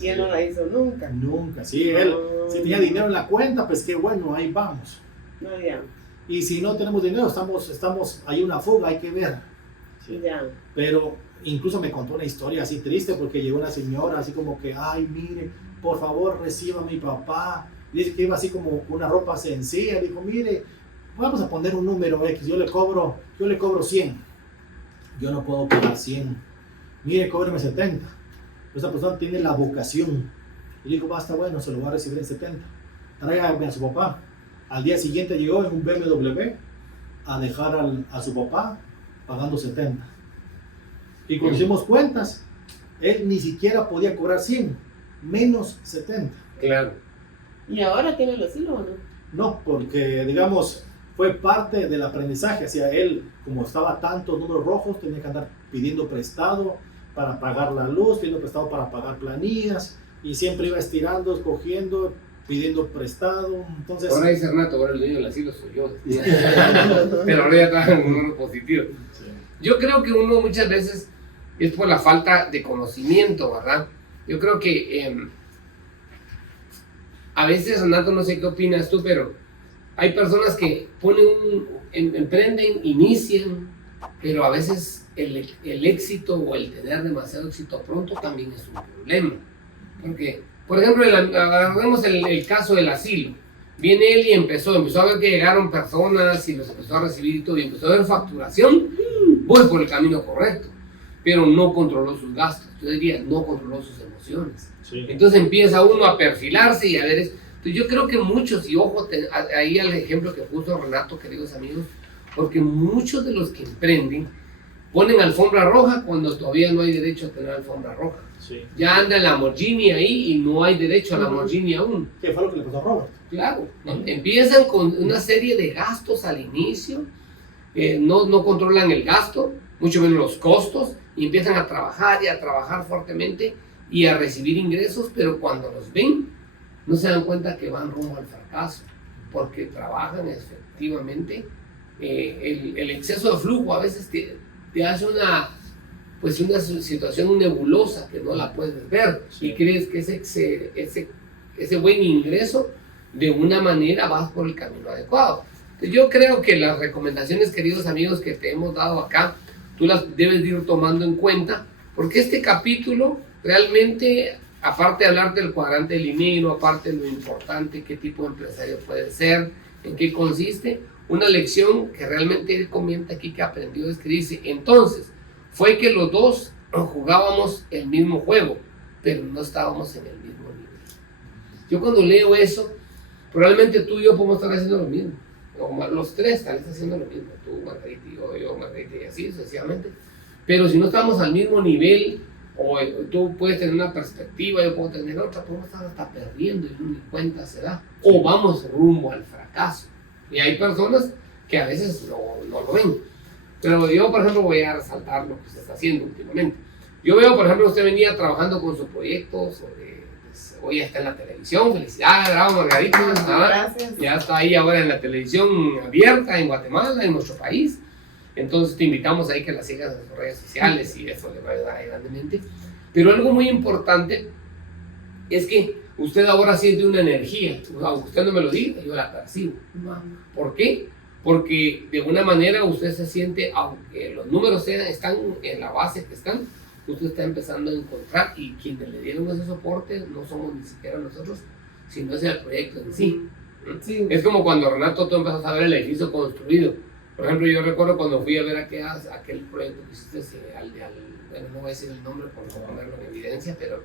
y él no la hizo nunca. Nunca, sí, él si tenía dinero en la cuenta, pues qué bueno, ahí vamos. No, ya. Y si no tenemos dinero, estamos hay una fuga, hay que ver. Sí. Ya. Pero incluso me contó una historia así triste porque llegó una señora así como que, ay, mire, por favor reciba a mi papá. Dice que iba así como con una ropa sencilla. Dijo, mire, vamos a poner un número X, yo le cobro 100. Yo no puedo pagar 100. Mire, cóbreme 70. Esta persona tiene la vocación. Y dijo, basta, bueno, se lo va a recibir en 70. Tráigame a su papá. Al día siguiente llegó en un BMW a dejar a su papá pagando 70. Y cuando hicimos cuentas, él ni siquiera podía cobrar 100, menos 70. Claro. ¿Y ahora tiene el asilo o no? No, porque digamos, fue parte del aprendizaje. Hacia él, como estaba tantos números rojos, tenía que andar pidiendo prestado para pagar la luz, pidiendo prestado para pagar planillas, y siempre iba estirando, escogiendo, pidiendo prestado. Entonces, ahora dice Renato, ahora el dueño del asilo soy yo. Pero ahora ya trabaja en un número positivo. sí. Yo creo que uno muchas veces es por la falta de conocimiento, ¿verdad? Yo creo que a veces, Renato, no sé qué opinas tú, pero hay personas que emprenden, inician, pero a veces el éxito o el tener demasiado éxito pronto también es un problema. Porque, por ejemplo, agarremos el caso del asilo. Viene él y empezó a ver que llegaron personas y los empezó a recibir y todo, y empezó a ver facturación. Voy por el camino correcto, pero no controló sus gastos. Yo diría, no controló sus emociones. Sí. Entonces empieza uno a perfilarse y a ver eso. Entonces yo creo que muchos, y ojo, ahí al ejemplo que puso Renato, queridos amigos, porque muchos de los que emprenden ponen alfombra roja cuando todavía no hay derecho a tener alfombra roja. Sí. Ya anda el Lamborghini ahí y no hay derecho a Lamborghini aún. ¿Qué fue lo que le pasó a Robert? Claro, ¿no? Empiezan con una serie de gastos al inicio, no controlan el gasto, mucho menos los costos, y empiezan a trabajar fuertemente y a recibir ingresos, pero cuando los ven, no se dan cuenta que van rumbo al fracaso, porque trabajan efectivamente. El exceso de flujo a veces te hace una situación nebulosa que no la puedes ver, sí. Y crees que ese buen ingreso de una manera vas por el camino adecuado. Entonces, yo creo que las recomendaciones, queridos amigos, que te hemos dado acá, tú las debes de ir tomando en cuenta, porque este capítulo realmente, aparte de hablar del cuadrante del dinero, aparte de lo importante, qué tipo de empresario puede ser, en qué consiste, una lección que realmente él comenta aquí que aprendió es que dice, entonces, fue que los dos jugábamos el mismo juego, pero no estábamos en el mismo nivel. Yo cuando leo eso, probablemente tú y yo podemos estar haciendo lo mismo, o los tres están haciendo lo mismo, tú, Margarita, y yo, Margarita, y así sucesivamente, pero si no estamos al mismo nivel, o tú puedes tener una perspectiva, yo puedo tener otra, podemos estar hasta perdiendo y ni cuenta se da, o vamos rumbo al fracaso. Y hay personas que a veces no lo ven. Pero yo, por ejemplo, voy a resaltar lo que se está haciendo últimamente. Yo veo, por ejemplo, usted venía trabajando con su proyecto hoy está en la televisión. Felicidades, bravo, Margarita. Gracias. Ya está ahí ahora en la televisión abierta en Guatemala, en nuestro país. Entonces te invitamos ahí que la sigas en sus redes sociales y eso le va a ayudar ahí grandemente. Pero algo muy importante es que usted ahora siente una energía. Aunque usted no me lo diga, yo la percibo. ¿Por qué? porque de una manera usted se siente, aunque los números están en la base que están, usted está empezando a encontrar, y quienes le dieron ese soporte no somos ni siquiera nosotros, sino es el proyecto en sí. Sí. Es como cuando, Renato, tú empezaste a ver el edificio construido. Por ejemplo, yo recuerdo cuando fui a ver aquel proyecto que hiciste, bueno, no voy a decir el nombre por no ponerlo en evidencia, pero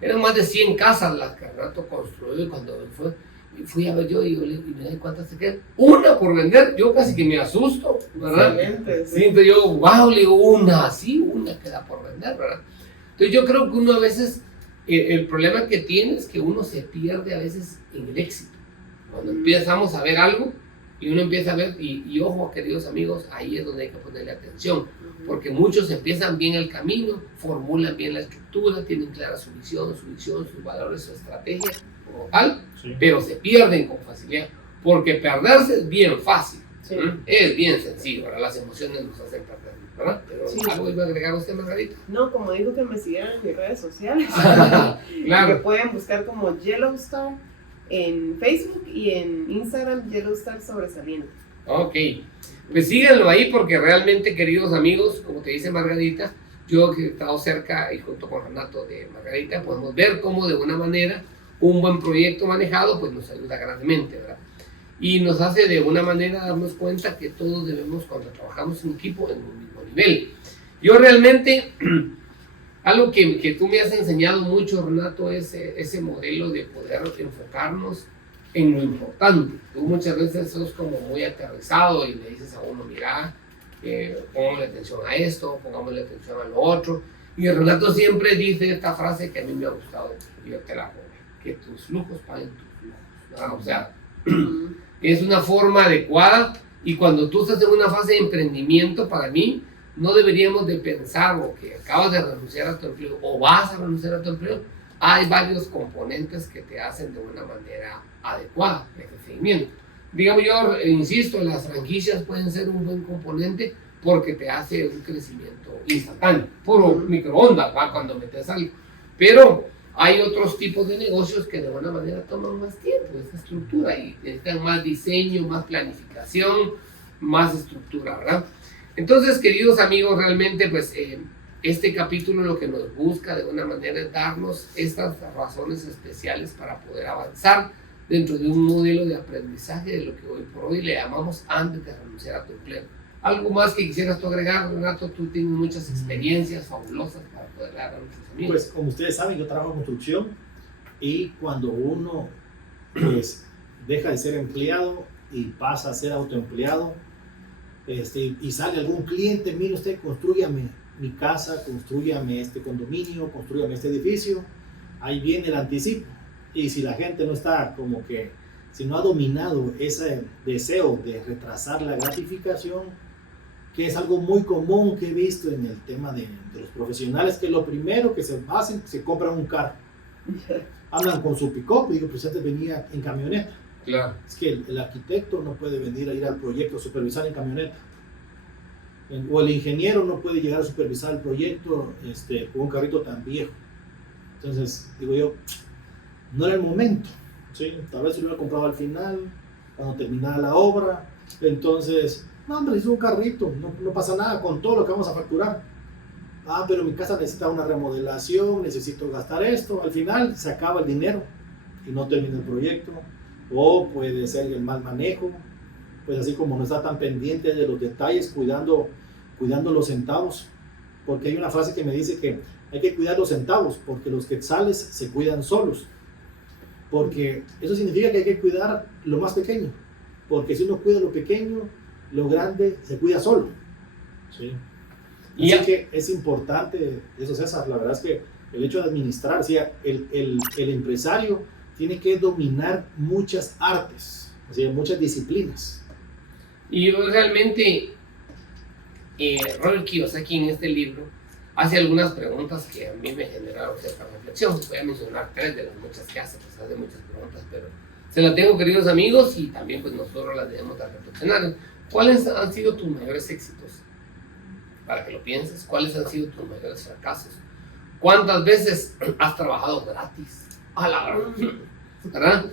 eran más de 100 casas las que Renato construyó, y cuando fui a ver yo y me di cuántas se quedan. Una por vender, yo casi que me asusto, ¿verdad? Sí. Entonces yo, wow, le digo, una queda por vender, ¿verdad? Entonces yo creo que uno a veces, el problema que tiene es que uno se pierde a veces en el éxito. Cuando empezamos a ver algo, y uno empieza a ver, y ojo, queridos amigos, ahí es donde hay que ponerle atención, porque muchos empiezan bien el camino, formulan bien la estructura, tienen clara su visión, sus valores, su estrategia, como tal, sí, pero se pierden con facilidad, porque perderse es bien fácil, sí, es bien sencillo, ¿verdad? Las emociones nos hacen perder, ¿verdad? Pero sí. ¿Algo iba a agregar usted, Margarita? No, como digo, que me siguieran en mis redes sociales, claro, que pueden buscar como Yellowstar en Facebook y en Instagram, Yellowstar Sobresaliente. Ok, pues síganlo ahí, porque realmente, queridos amigos, como te dice Margarita, yo que he estado cerca y junto con Renato de Margarita, podemos ver cómo de una manera un buen proyecto manejado pues nos ayuda grandemente, ¿verdad? Y nos hace de una manera darnos cuenta que todos debemos, cuando trabajamos en equipo, en un mismo nivel. Yo realmente, algo que tú me has enseñado mucho, Renato, es ese modelo de poder enfocarnos en lo importante. Tú muchas veces sos como muy aterrizado y le dices a uno, mira, pongámosle atención a esto, pongámosle atención a lo otro. Y Renato siempre dice esta frase que a mí me ha gustado, y yo te la pongo, que tus lujos paguen tus lujos, ¿verdad? O sea, es una forma adecuada, y cuando tú estás en una fase de emprendimiento, para mí, no deberíamos de pensar o que acabas de renunciar a tu empleo o vas a renunciar a tu empleo. Hay varios componentes que te hacen de una manera adecuada ese seguimiento. Digamos, yo insisto, las franquicias pueden ser un buen componente porque te hace un crecimiento instantáneo, puro microondas, ¿va? Cuando metes algo. Pero hay otros tipos de negocios que de alguna manera toman más tiempo, esa estructura, y necesitan más diseño, más planificación, más estructura, ¿verdad? Entonces, queridos amigos, realmente pues este capítulo lo que nos busca de una manera es darnos estas razones especiales para poder avanzar dentro de un modelo de aprendizaje de lo que hoy por hoy le llamamos antes de renunciar a tu empleo. ¿Algo más que quisieras tú agregar, Renato? Tú tienes muchas experiencias fabulosas para poder dar a nuestros amigos. Pues como ustedes saben, yo trabajo en construcción, y cuando uno pues deja de ser empleado y pasa a ser autoempleado, y sale algún cliente, mire usted, construyame mi casa, construyame este condominio, construyame este edificio, ahí viene el anticipo. Y si la gente no está como que, si no ha dominado ese deseo de retrasar la gratificación, que es algo muy común que he visto en el tema de los profesionales, que lo primero que se hacen, se compran un carro. Hablan con su pick-up y digo, pues antes venía en camioneta. Claro. Es que el arquitecto no puede venir a ir al proyecto a supervisar en camioneta. O el ingeniero no puede llegar a supervisar el proyecto con un carrito tan viejo. Entonces, digo yo, no era el momento, ¿sí? Tal vez se lo hubiera comprado al final, cuando terminara la obra. Entonces, no, hombre, es un carrito, no pasa nada con todo lo que vamos a facturar. Ah, pero mi casa necesita una remodelación, necesito gastar esto. Al final se acaba el dinero y no termina el proyecto. O puede ser el mal manejo, pues así como no está tan pendiente de los detalles, cuidando los centavos. Porque hay una frase que me dice que hay que cuidar los centavos, porque los quetzales se cuidan solos. Porque eso significa que hay que cuidar lo más pequeño, porque si uno cuida lo pequeño, lo grande se cuida solo, ¿sí? Así que es importante eso, César. La verdad es que el hecho de administrar, o sea, el empresario tiene que dominar muchas artes, o sea, muchas disciplinas. Y realmente Robert Kiyosaki en este libro hace algunas preguntas que a mí me generaron cierta reflexión. Voy a mencionar 3 de las muchas que hace, pues hace muchas preguntas, pero se las tengo, queridos amigos, y también pues nosotros las debemos de reflexionar. ¿Cuáles han sido tus mayores éxitos? Para que lo pienses. ¿Cuáles han sido tus mayores fracasos? ¿Cuántas veces has trabajado gratis? A la verdad.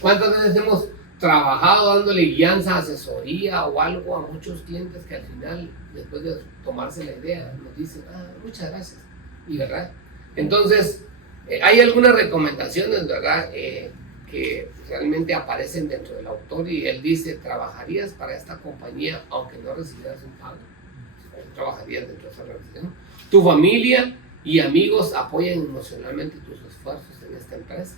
¿Cuántas veces hemos trabajado dándole guianza, asesoría o algo a muchos clientes que al final, después de tomarse la idea, nos dicen, muchas gracias. Y verdad. Entonces, hay algunas recomendaciones, ¿verdad? Que realmente aparecen dentro del autor y él dice, ¿trabajarías para esta compañía aunque no recibieras un pago? ¿Trabajarías dentro de esa organización? ¿Tu familia y amigos apoyan emocionalmente tus esfuerzos en esta empresa?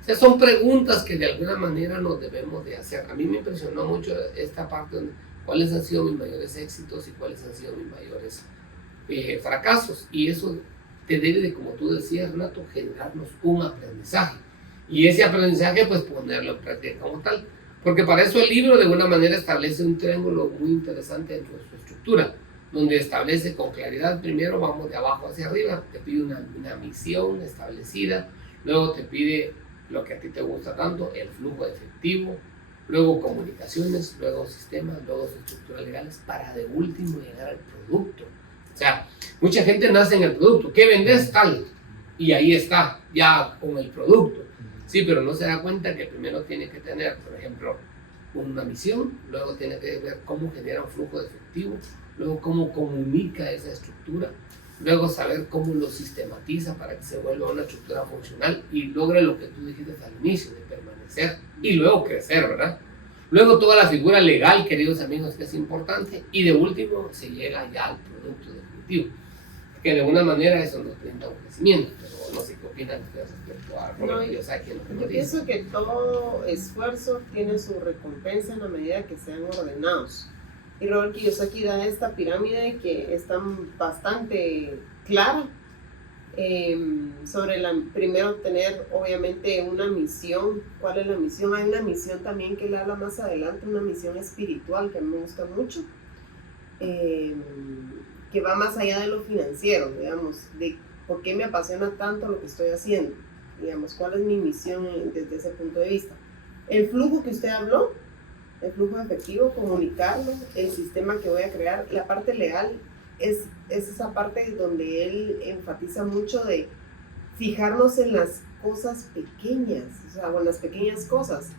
O sea, son preguntas que de alguna manera nos debemos de hacer. A mí me impresionó mucho esta parte donde cuáles han sido mis mayores éxitos y cuáles han sido mis mayores fracasos. Y eso te debe de, como tú decías, Renato, generarnos un aprendizaje. Y ese aprendizaje, pues ponerlo en práctica como tal. Porque para eso el libro de alguna manera establece un triángulo muy interesante dentro de su estructura, donde establece con claridad, primero vamos de abajo hacia arriba, te pide una misión establecida, luego te pide lo que a ti te gusta tanto, el flujo efectivo, luego comunicaciones, luego sistemas, luego estructuras legales, para de último llegar al producto. O sea, mucha gente nace en el producto, ¿qué vendes? Tal, y ahí está, ya con el producto. Sí, pero no se da cuenta que primero tiene que tener, por ejemplo, una misión, luego tiene que ver cómo genera un flujo de efectivo, luego cómo comunica esa estructura, luego saber cómo lo sistematiza para que se vuelva una estructura funcional y logre lo que tú dijiste al inicio, de permanecer y luego crecer, ¿verdad? Luego toda la figura legal, queridos amigos, que es importante, y de último se llega ya al producto definitivo, que de alguna manera eso nos brinda un crecimiento, pero no sé qué opinan ustedes respecto a Robert Kiyosaki. Yo pienso que todo esfuerzo tiene su recompensa en la medida que sean ordenados. Y Robert Kiyosaki da esta pirámide que está bastante clara sobre primero tener obviamente una misión. ¿Cuál es la misión? Hay una misión también que él habla más adelante, una misión espiritual que a mí me gusta mucho, que va más allá de lo financiero, digamos, de por qué me apasiona tanto lo que estoy haciendo, digamos, cuál es mi misión desde ese punto de vista. El flujo que usted habló, el flujo efectivo, comunicarlo, el sistema que voy a crear, la parte legal es esa parte donde él enfatiza mucho de fijarnos en las cosas pequeñas, o sea, en las pequeñas cosas.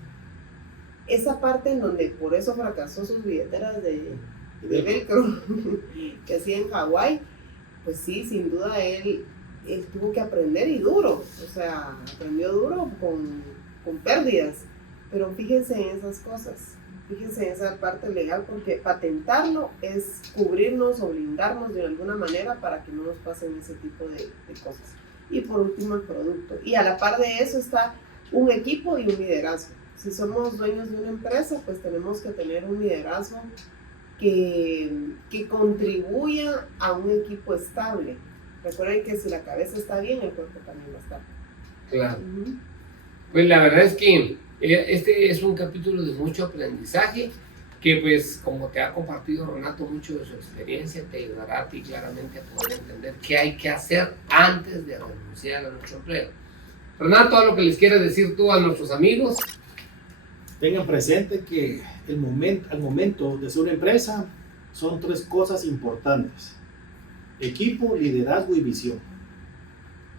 Esa parte en donde por eso fracasó sus billeteras de velcro que hacía en Hawái, pues sí, sin duda él tuvo que aprender y duro, o sea, aprendió duro con pérdidas, pero fíjense en esas cosas. Fíjense en esa parte legal, porque patentarlo es cubrirnos o blindarnos de alguna manera para que no nos pasen ese tipo de cosas. Y por último, el producto. Y a la par de eso está un equipo y un liderazgo. Si somos dueños de una empresa, pues tenemos que tener un liderazgo que contribuya a un equipo estable. Recuerden que si la cabeza está bien, el cuerpo también va a estar. Claro. Pues la verdad es que este es un capítulo de mucho aprendizaje que, pues, como te ha compartido Renato mucho de su experiencia, te ayudará a ti claramente a poder entender qué hay que hacer antes de renunciar a nuestro empleo. Renato, ¿algo que les quieres decir tú a nuestros amigos? Tengan presente que al momento de ser una empresa son 3 cosas importantes: equipo, liderazgo y visión.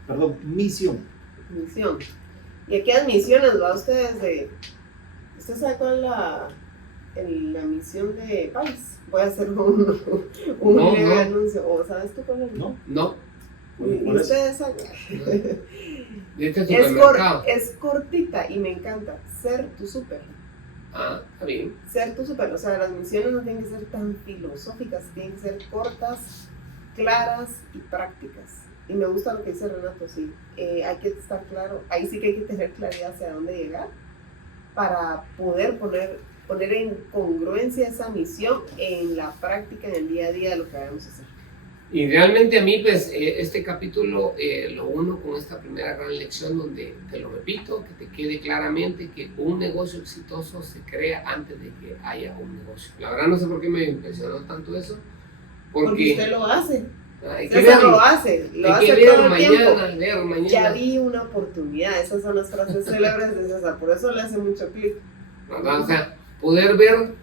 Perdón, misión. Misión. ¿Y a qué misiones va ustedes ¿Usted sabe cuál es la misión de país? Voy a hacer un breve anuncio. ¿O sabes tú cuál es? No. ¿Y ustedes saben? Es cortita y me encanta. Ser tu súper. Está bien. Ser tu súper. O sea, las misiones no tienen que ser tan filosóficas, tienen que ser cortas, claras y prácticas. Y me gusta lo que dice Renato, sí. Hay que estar claro, ahí sí que hay que tener claridad hacia dónde llegar para poder poner en congruencia esa misión en la práctica, en el día a día de lo que vamos a hacer. Y realmente a mí, pues, este capítulo lo uno con esta primera gran lección donde, te lo repito, que te quede claramente que un negocio exitoso se crea antes de que haya un negocio. La verdad no sé por qué me impresionó tanto eso. Porque usted lo hace. César lo hace todo el tiempo. Mañana. Ya vi una oportunidad, esas son las frases célebres de César, por eso le hace mucho clic. O sea, poder ver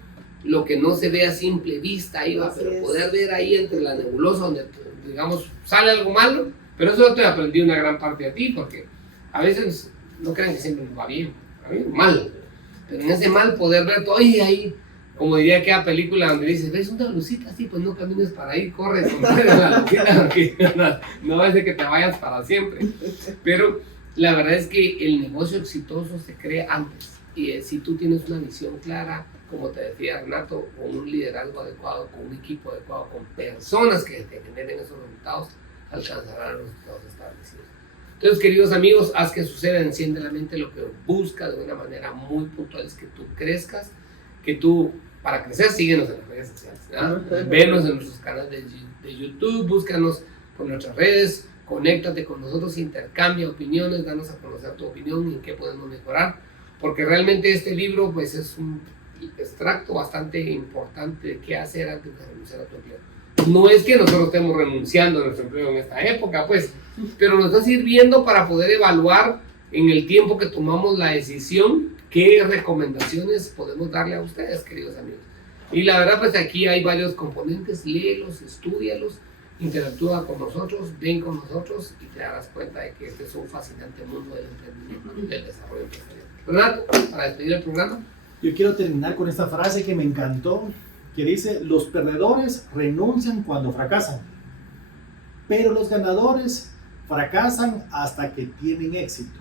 lo que no se ve a simple vista, ahí va, Así pero es. poder ver ahí entre la nebulosa donde, digamos, sale algo malo, pero eso te aprendí una gran parte de ti, porque a veces no crean que siempre nos va bien, a mí mal, Pero en ese mal poder ver todo, y ahí, como diría aquella película donde dices, ves una lucita así, pues no camines para ahí, corre, compadre, la lucita, porque no es de que te vayas para siempre. Pero la verdad es que el negocio exitoso se crea antes. Y si tú tienes una visión clara, como te decía Renato, con un liderazgo adecuado, con un equipo adecuado, con personas que te generen esos resultados, alcanzarán los resultados establecidos. Entonces, queridos amigos, haz que suceda, enciende la mente. Lo que busca de una manera muy puntual es que tú crezcas, que tú, para crecer, síguenos en las redes sociales, ¿verdad? Venos en nuestros canales de YouTube, búscanos por nuestras redes, conéctate con nosotros, intercambia opiniones, danos a conocer tu opinión y en qué podemos mejorar, porque realmente este libro pues es un extracto bastante importante de qué hacer antes de renunciar a tu empleo. No es que nosotros estemos renunciando a nuestro empleo en esta época, pues, pero nos está sirviendo para poder evaluar en el tiempo que tomamos la decisión qué recomendaciones podemos darle a ustedes, queridos amigos. Y la verdad, pues aquí hay varios componentes, léelos, estúdialos, interactúa con nosotros, ven con nosotros y te darás cuenta de que este es un fascinante mundo del emprendimiento y del desarrollo empresarial. Renato, para despedir el programa. Yo quiero terminar con esta frase que me encantó, que dice, los perdedores renuncian cuando fracasan, pero los ganadores fracasan hasta que tienen éxito.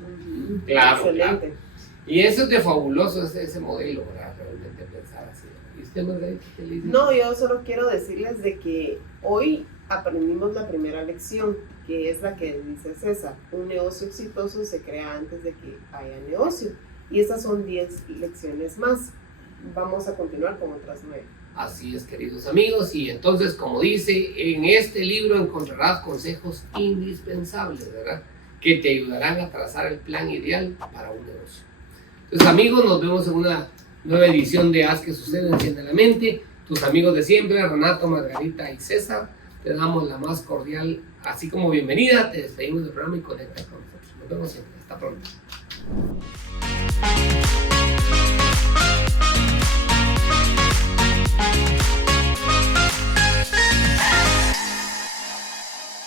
Claro, excelente. Claro. Y eso es de fabuloso, ese modelo, ¿verdad? Realmente pensar así. ¿Y usted, Margarita, qué le dice? No, yo solo quiero decirles de que hoy aprendimos la primera lección, que es la que dice César. Un negocio exitoso se crea antes de que haya negocio. Y esas son 10 lecciones más. Vamos a continuar con otras 9. Así es, queridos amigos, y entonces, como dice, en este libro encontrarás consejos indispensables, ¿verdad? Que te ayudarán a trazar el plan ideal para un negocio. Entonces, amigos, nos vemos en una nueva edición de Haz que Suceda, Enciende la Mente. Tus amigos de siempre, Renato, Margarita y César, te damos la más cordial, así como bienvenida, te despedimos del programa y conecta con nosotros. Nos vemos siempre. Hasta pronto.